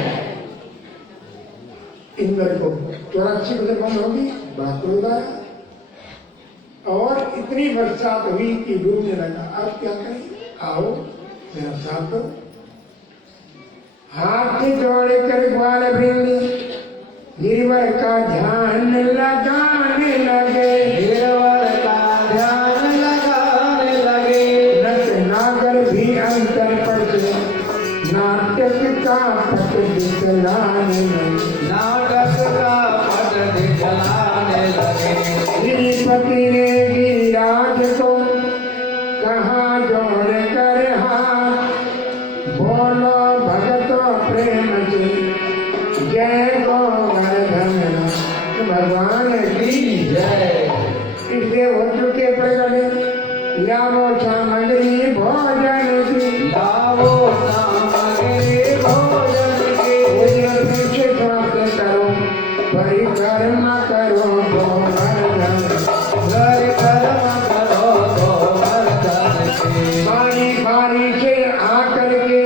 इंद्र को 84 बजे बंद होगी, बड़ा क्रोध आया और इतनी बरसात हुई कि डूबने लगा। अब क्या करें, आओ मेरा साथ दो। हाथ जोड़ कर ग्वाल वृंद गिरवर का ध्यान लगाने लगे, गिरवर का ध्यान लगाने लगे। नट नागर भी अंतर पर से नाटक का पट दिखलाने लगे। नाटक का पट दिखलाने लगे। गिरिपति ने गिरिराज को कहा जोड़ कर हाथ, बोलो भगत प्रेम से जय गोवर्धन भगवान की जय। इसलिए हो चुके प्रकट लावो सामग्री भोजन की, लावो सामग्री भोजन की। पीछे प्राप्त करो परिक्रमा करो गोवर्धन। घर कर्म करो गोवर्धन की। बारी बारी से आकर के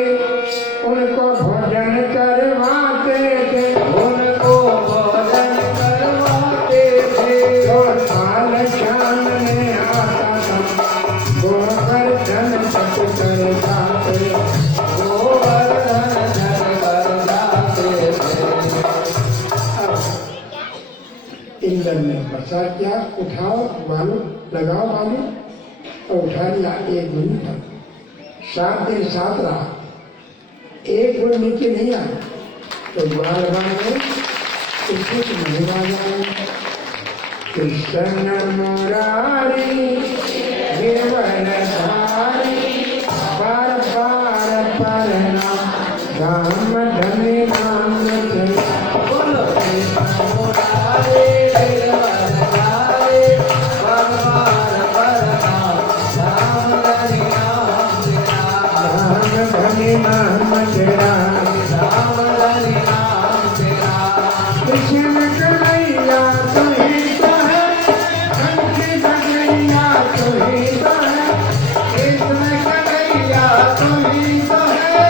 ऐसा क्या, उठाओ बालू, लगाओ बालू और उठा लिया 1 गुण तक। 7 दिन 7 रहा, 1 गुण नीचे नहीं आया तो बाल बांधे कुछ नहीं बांधा। कृष्ण मुरारी गिरवरधारी बार बार परनाम राम धने नाम चला। बोलो कृष्ण मुरारी गिरवरधारी बार बार परनाम राम धने नाम तेरा। राम धने नाम चला, राम धने नाम तेरा। कृष्ण कन्हैया तू ही तो है, कंठी कन्हैया तू ही तो है, कृष्ण कन्हैया तू ही तो है,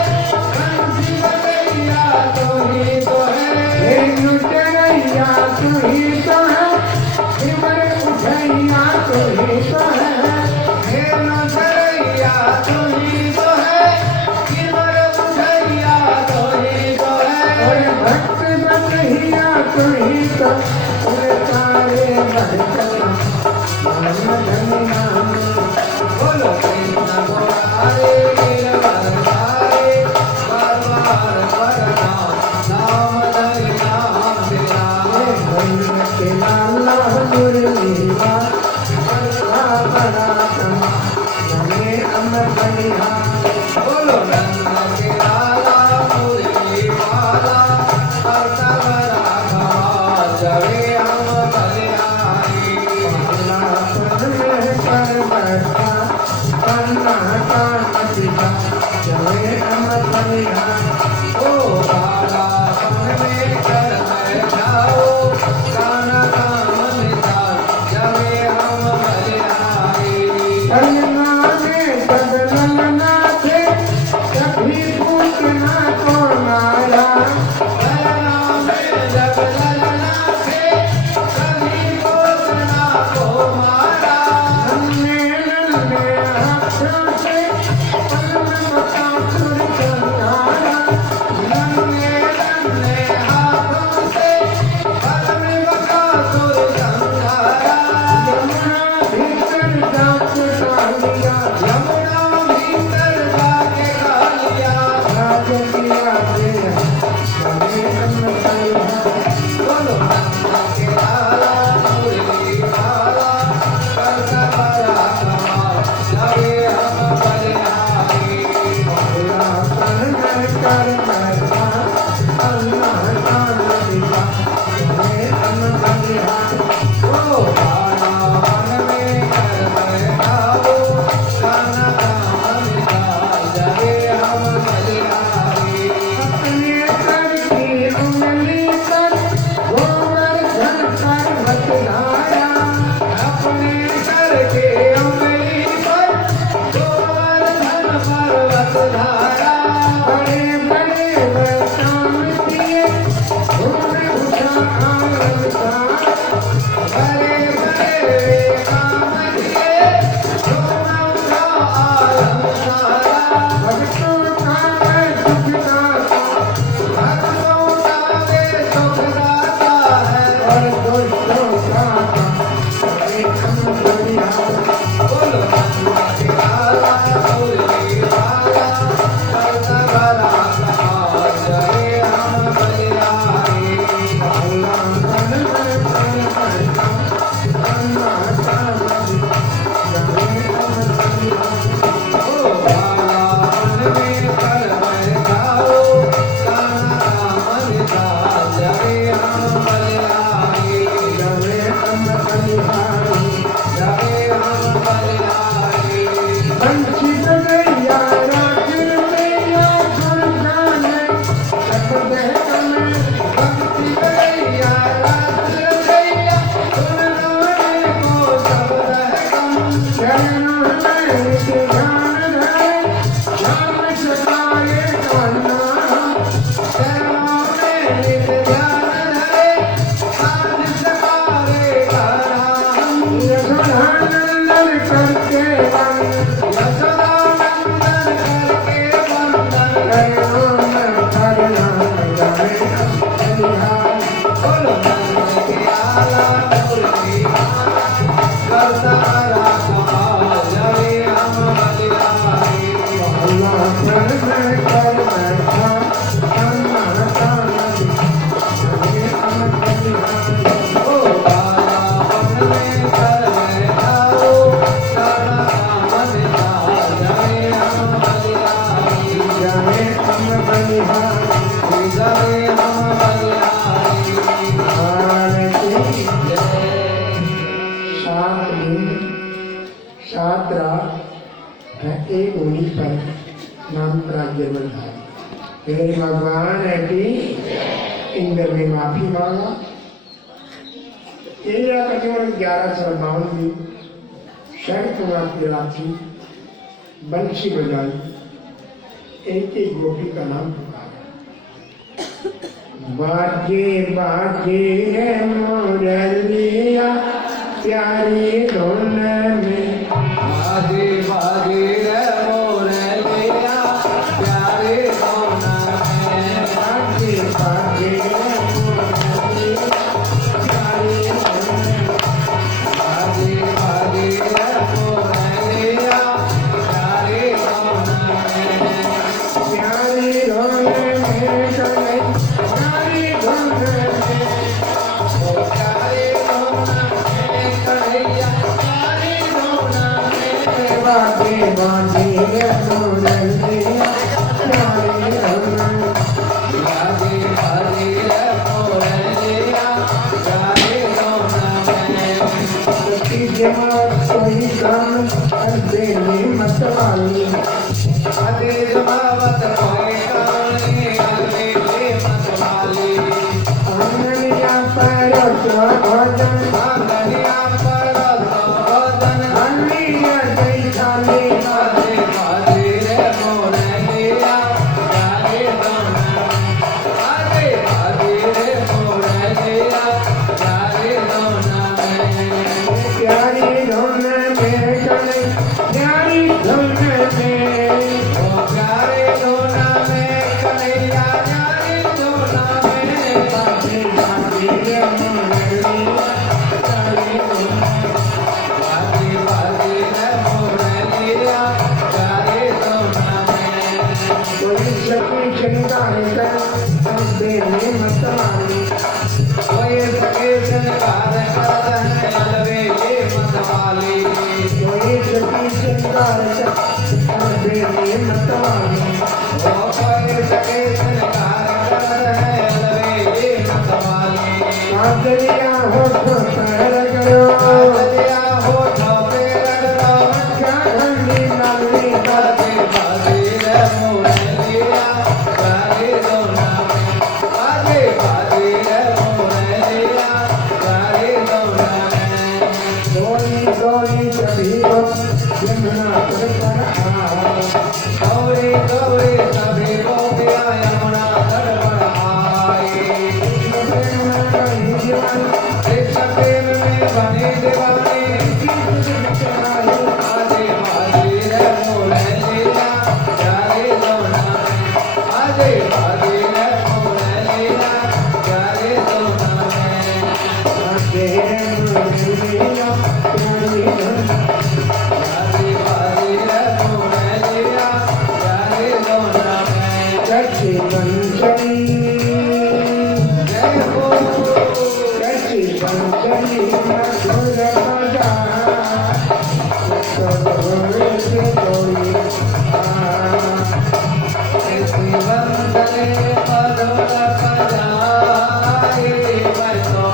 कंठी कन्हैया तू ही तो है। हे नुचरैया तू ही तो है, सिमर उठैया तू ही तो है। हे नौकरैया तू ही तो है, गिरवर उठैया तू ही तो और है। भक्त बन्हैया तू ही तो, तारे भटकना नाम धन नाम। बोलो कृष्ण मुरारी गिरवरधारी बार बार परनाम नाम धरि नाम तेरा। के लाला मुरलीवा बड़ा बड़ा कमा हमें अमर बनिया। बोलो नंद के लाला मुरली वाला करता बड़ा कमाल जवे हम बलिहारी। पर बैठा पन्ना कान पिता चले अमर बनिया। ओ बाला सन में कर बैठाओ काना काम निधान जवे हम बलिहारी। कलना में बदलन ना थे कभी पूछना को नारा। बलना में जब ललना थे कभी पोतना को मारा। नन्हे नन्हे हाथों से पलम बता सुर चंदारा। विजय हम बलिहारी आरती 7 दिन 7 रात एक होनी पर नाम राज्य बंधा मेरे भगवान है कि इंद्र ने माफी मांगा ये केवल 1152 दिन शरण कुमार की रात्रि बंशी बजाई एक एक गोपी का नाम पुकारा बाजे बाजे रे मुरलिया प्यारी धुन में बाजे बाजे रे मुरलिया प्यारे धुन में बाजे बाजे रे मुरलिया प्यारी धुन में बाजे बाजे रे मुरलिया प्यारे धुन में प्यारी धुन में कन्हैया प्यारी धुन में ओ प्यारे धुन में कन्हैया प्यारे धुन में बाजे बाजे रे मुरलिया प्यारी धुन में बाजे बाजे रे मुरलिया प्यारे धुन में सती जमात कोई काम करते में मतवाली आदि जमावत कोई काली आदि मतवाली अंगनिया पर भजन आंगनिया पर भजन अंगनिया जय खाली बाजे बाजे रे मुरलिया प्यारे धुन में बाजे बाजे रे मुरलिया प्यारे धुन में प्यारी धुन में कने प्यारी धुन में ओ प्यारे धुन में कन्हैया प्यारे धुन में बाजे बाजे रे मुरलिया प्यारी धुन में बाजे बाजे रे मुरलिया प्यारे धुन में कोई सती चंदार कर करते में मतवाली कोई सके संकार करन अलवे ये मतवाली कोई सती चंदार कर करते में मतवाली ओ कोई सके संकार करन अलवे ये मतवाली कादरिया होठ पर करो आदरिया होठ पे रगड़ो कांडी नाली बाजे बाजे रे मुरलिया प्यारे धुन में बाजे बाजे रे मुरलिया प्यारे धुन में गोली गोली सभी को यमुना पर आए गौरी गौरी सभी गोपियाँ यमुना तट पर आई इस प्रेम में बने दीवाने आजे बाजे रे मुरलिया प्यारे धुन में आजे बाजे रे मुरलिया प्यारे धुन में आजे बाजे रे मुरलिया प्यारे धुन में जय हो वंदने मधुर पजाए मैं तो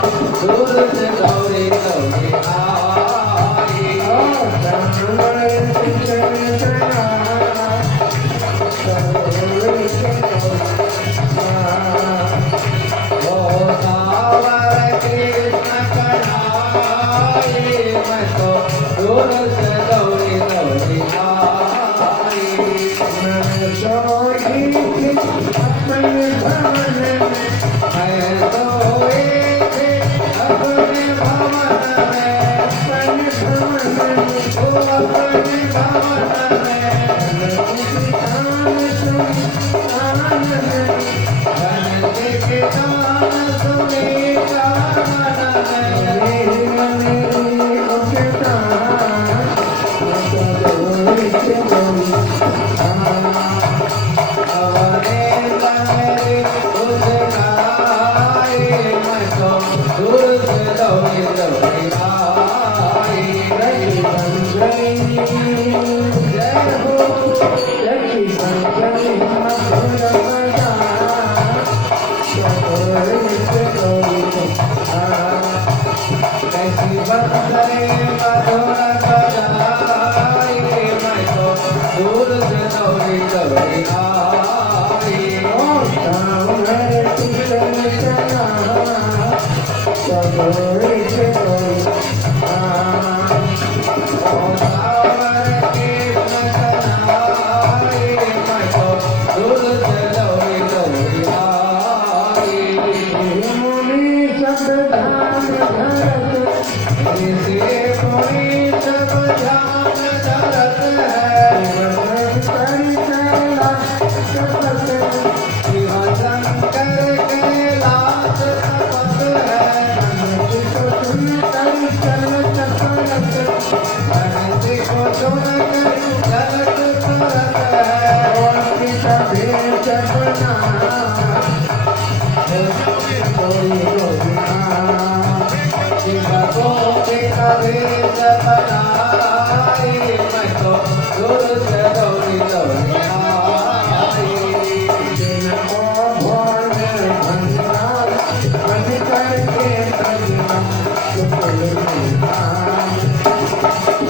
दूर से दौड़े दौड़े आई ओ सावर कृष्ण कन्हाई मैं तो दूर से दौड़े दौड़े आई मैं तो एक अपने भवन में ओ अपने भवन में बनते के कान सुने कामन में अवने तन मेरे उस डोरी आई। ओ सावर किशन चला सब एक कोई ओ सावर कृष्ण चलाई, मैं तो दूर से डोरी डोरी आई। मुनि सब धाम धरत ऋषि मुनि सब ध्यान धरत है, कर कैलाश तपत शिव शंकर कैलाश तपत है। को सुन कर चल चपलत धरती को सुनकर चलत चलत है, और पिता भेष बना कोई रोजना शिव को कभी बनाई, मैं तो दूर से दौड़ी दौड़ी आई। दिन को भोर में भंडार बन करके भजना सुकुल में धाम।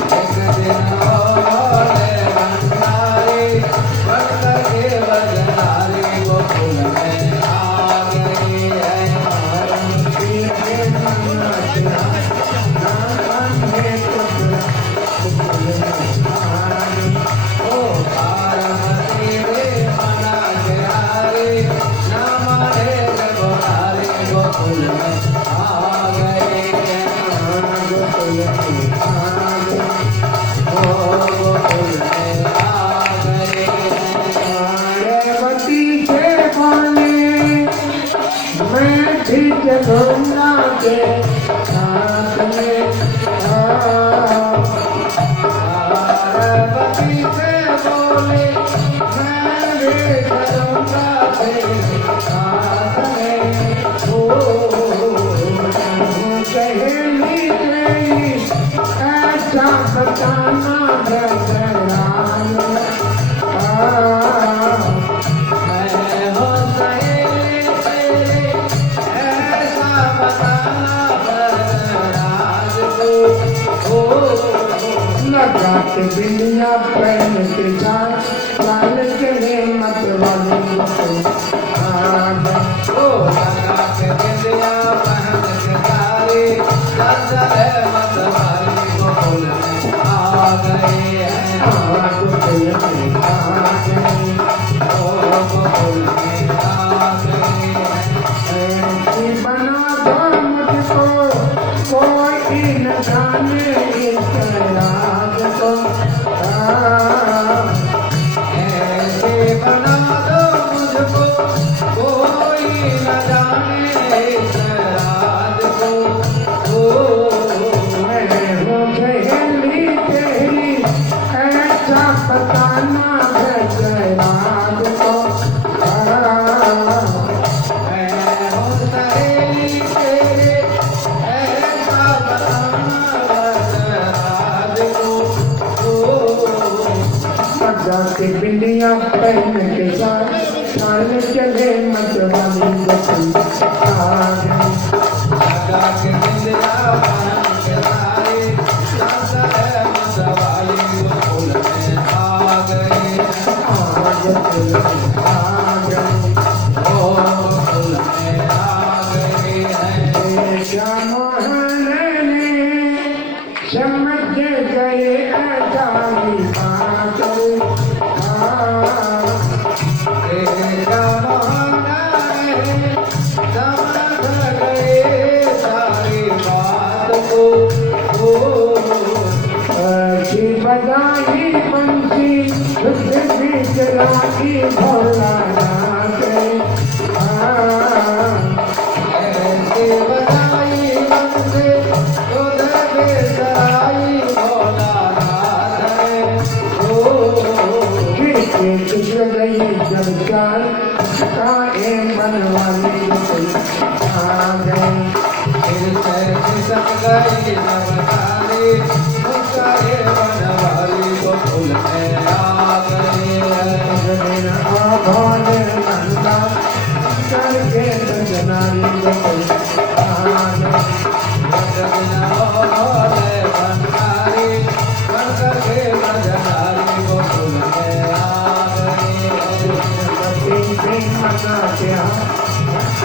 एक दिन होले भंडारी, बनकर के बजनारी गोकुल में आ गई है। ओ पार्वती रे मना बिहारी, ना माने जगोहारी गोकुल में आ गए हैं। ओ गोकुल में आ गए हैं। मैं भी जगूंगा के साथ में पार्वती से बोले, मैं भी चलूंगा तेरे साथ में। सहेली तेरी ऐसा बताना भगवान मैं हो सहेली तेरी, ऐसा बताना बलराज को। लगा के बिलिया पहन के जाए लाल चले मत वाले ओ लगा के बिंदिया पहन के तारी, चंचल मतवाली गोकुल में आ गए हैं। ओ गोकुल में आ गए हैं। बना दो मुझको कोई न जाने इस राज को ऐसे बना दो मुझको, कोई न जाने इस राज को। मैं हूँ सहेली तेरी ऐसा बताना है राज को मैं हूँ सहेली तेरे, ऐसा बताना बलराज को। लगा के बिलिया पहन के साथ लाल चले मत वाली गोकुल आ गई लगा के बिंदिया पहन के तारी, चंचल मतवाली गोकुल में आ गए हैं। ओ गोकुल में आ गए हैं। समझ गए अदानी बात तेरा बहाना है, समझ गए सारी बात को। बजाई बंसी शुद्ध भी चलाई भोला नाथ ऐसे बजाई बंदे, उधर बेसराई भोलानाथ है। ओ कृष्ण गई जब चाल काए बनवाली आ गई फिर से खिसक गई नवतारी, मुस्काए बनवाली गोकुल में आ गए हैं। आभान मंदा करके जनारी गोकुल आ गई भंडारी बनकर के भजनारी गोकुल में आ गए हैं।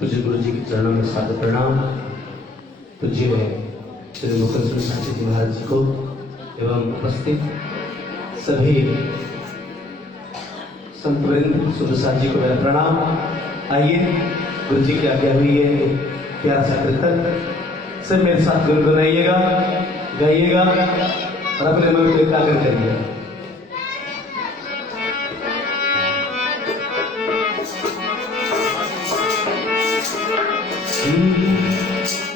पूज्य गुरु जी के चरणों में सादर प्रणाम। पूज्य श्री मुकुंद साची जी महाराज जी को एवं उपस्थित सभी संत वृंद सुरसाद जी को मेरा प्रणाम। आइए गुरु जी की आज्ञा हुई है प्यारा सा कीर्तन सब मेरे साथ गुनगुनाइएगा, गाइएगा और अपने मन को एकाग्र करिएगा।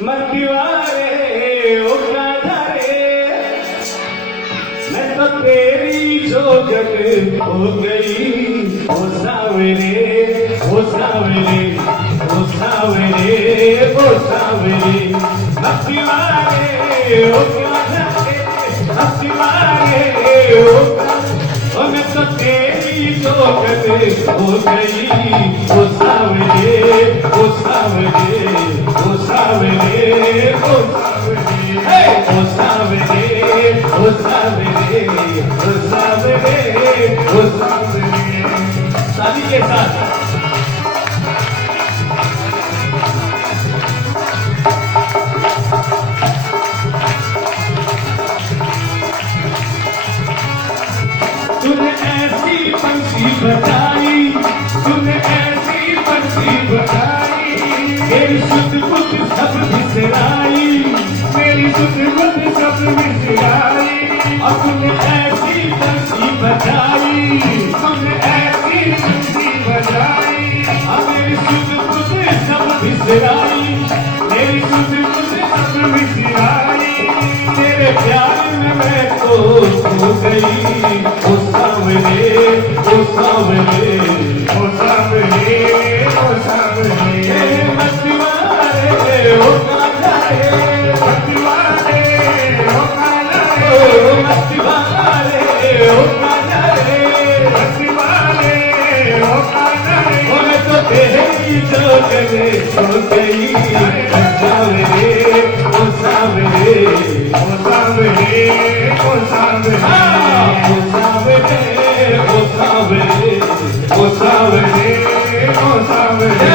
मक्खीवारे ओ गाधारे मैं तो तेरी जोगत हो गई। ओ सावरे ओ सावरे ओ सावरे ओ सावरे मक्खीवारे ओ गाधारे मक्खीवारे ओ मैं तो तेरी जोगत हो गई। ओ सावरे ओ सावरे ओ सावरे ओ सावरे ओ सावरे ओ सावरे ओ सावरे ओ सावरे शादी के साथ तूने ऐसी पंछी बताई, तूने ऐसी पंछी बताई, मेरी सुध बुध सब बिसराई, मेरी सुध बुध सब बिसराई। और तूने ऐसी पंछी बताई, तूने ऐसी पंछी बताई, और मेरी सुध बुध सब बिसराई, मेरी सुध बुध सब बिसराई। तेरे प्यार में मैं तो खो गई। ओ सावरे ओ सावरे ओ सावरे ओ सावरे मतिवारे ओ काले मतिवारे ओ काले मतिवारे ओ काले मतिवारे ओ काले। ओ मैं तो तेरी जोगने हो गई। ओ सावरे ओ सावरे ओ सावरे ओ सावरे ओ सावरे ओ सावरे ओ सावरे ओ सावरे।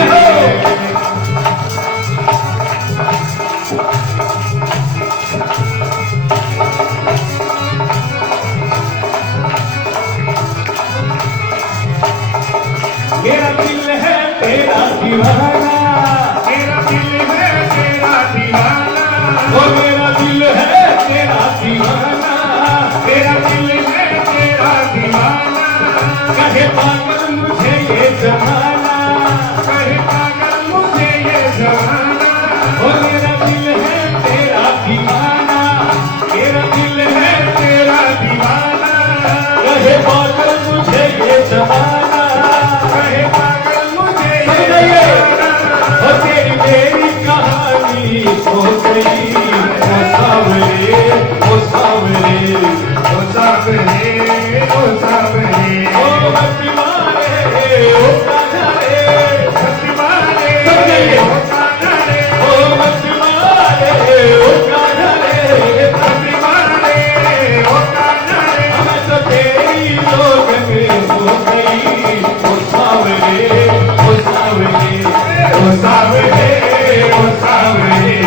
मेरा दिल है तेरा दीवाना, मेरा दिल है तेरा दीवाना, ओ मेरा दिल है तेरा दीवाना, मेरा दिल है तेरा दीवाना। कहे पागल मुझे ये जमाना, कहे पागल मुझे ये जमाना, ओ मेरा दिल है तेरा दीवाना, मेरा दिल है तेरा दीवाना। कहे पागल मुझे ये जमाना, कहे पागल मुझे ये जमाना। ओ तेरी मेरी कहानी हो गई। ओ सावरे ओ सावरे ओ सावरे ओ सावरे ओ मतिवारे ओ काले मतिवारे ओ काले ओ मतिवारे ओ काले मतिवारे ओ काले। मैं तो तेरी जोगने हो गई। ओ सावरे ओ सावरे ओ सावरे ओ सावरे।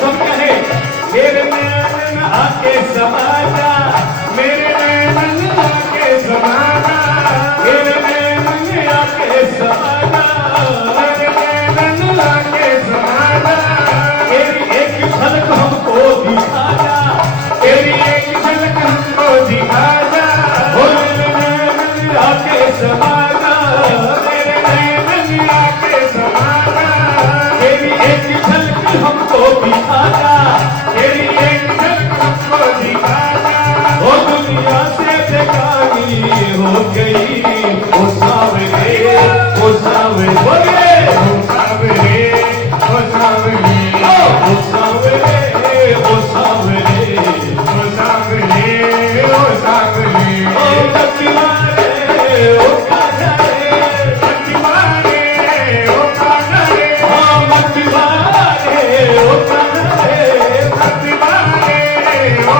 सब कहे मेरे नैन आके समाजा, मेरे नैन आके समाजा, मेरे नैन आके समाजा, मेरे नैन आके समाजा। तेरी एक झलक हमको दिखा जा, तेरी एक झलक हमको दिखा जा। ओ मेरे नैन आके समाजा, मेरे नैन आके समाजा। तेरी एक झलक हमको दिखा जा, तेरी एक झलक हमको दिखा जा। ओ दुनिया से बेगानी हो गई। ओ सावरे ओ सावरे बोले ओ सावरे ओ सावरे ओ सावरे ओ सावरे ओ सावरे ओ सावरे ओ मतिवारे ओ काले मतिवारे ओ काले ओ मतिवारे ओ काले मतिवारे ओ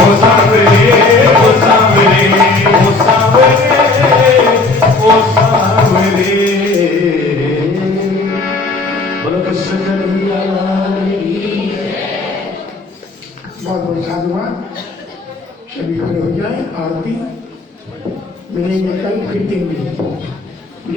ओ सांवरे ओ सांवरे ओ सांवरे ओ सांवरे बोलो कृष्ण कन्हैया लाल की। बहुत बहुत साधुवाद। सभी खड़े हो जाए। आरती मिलेंगे कल फिर 3 बजे।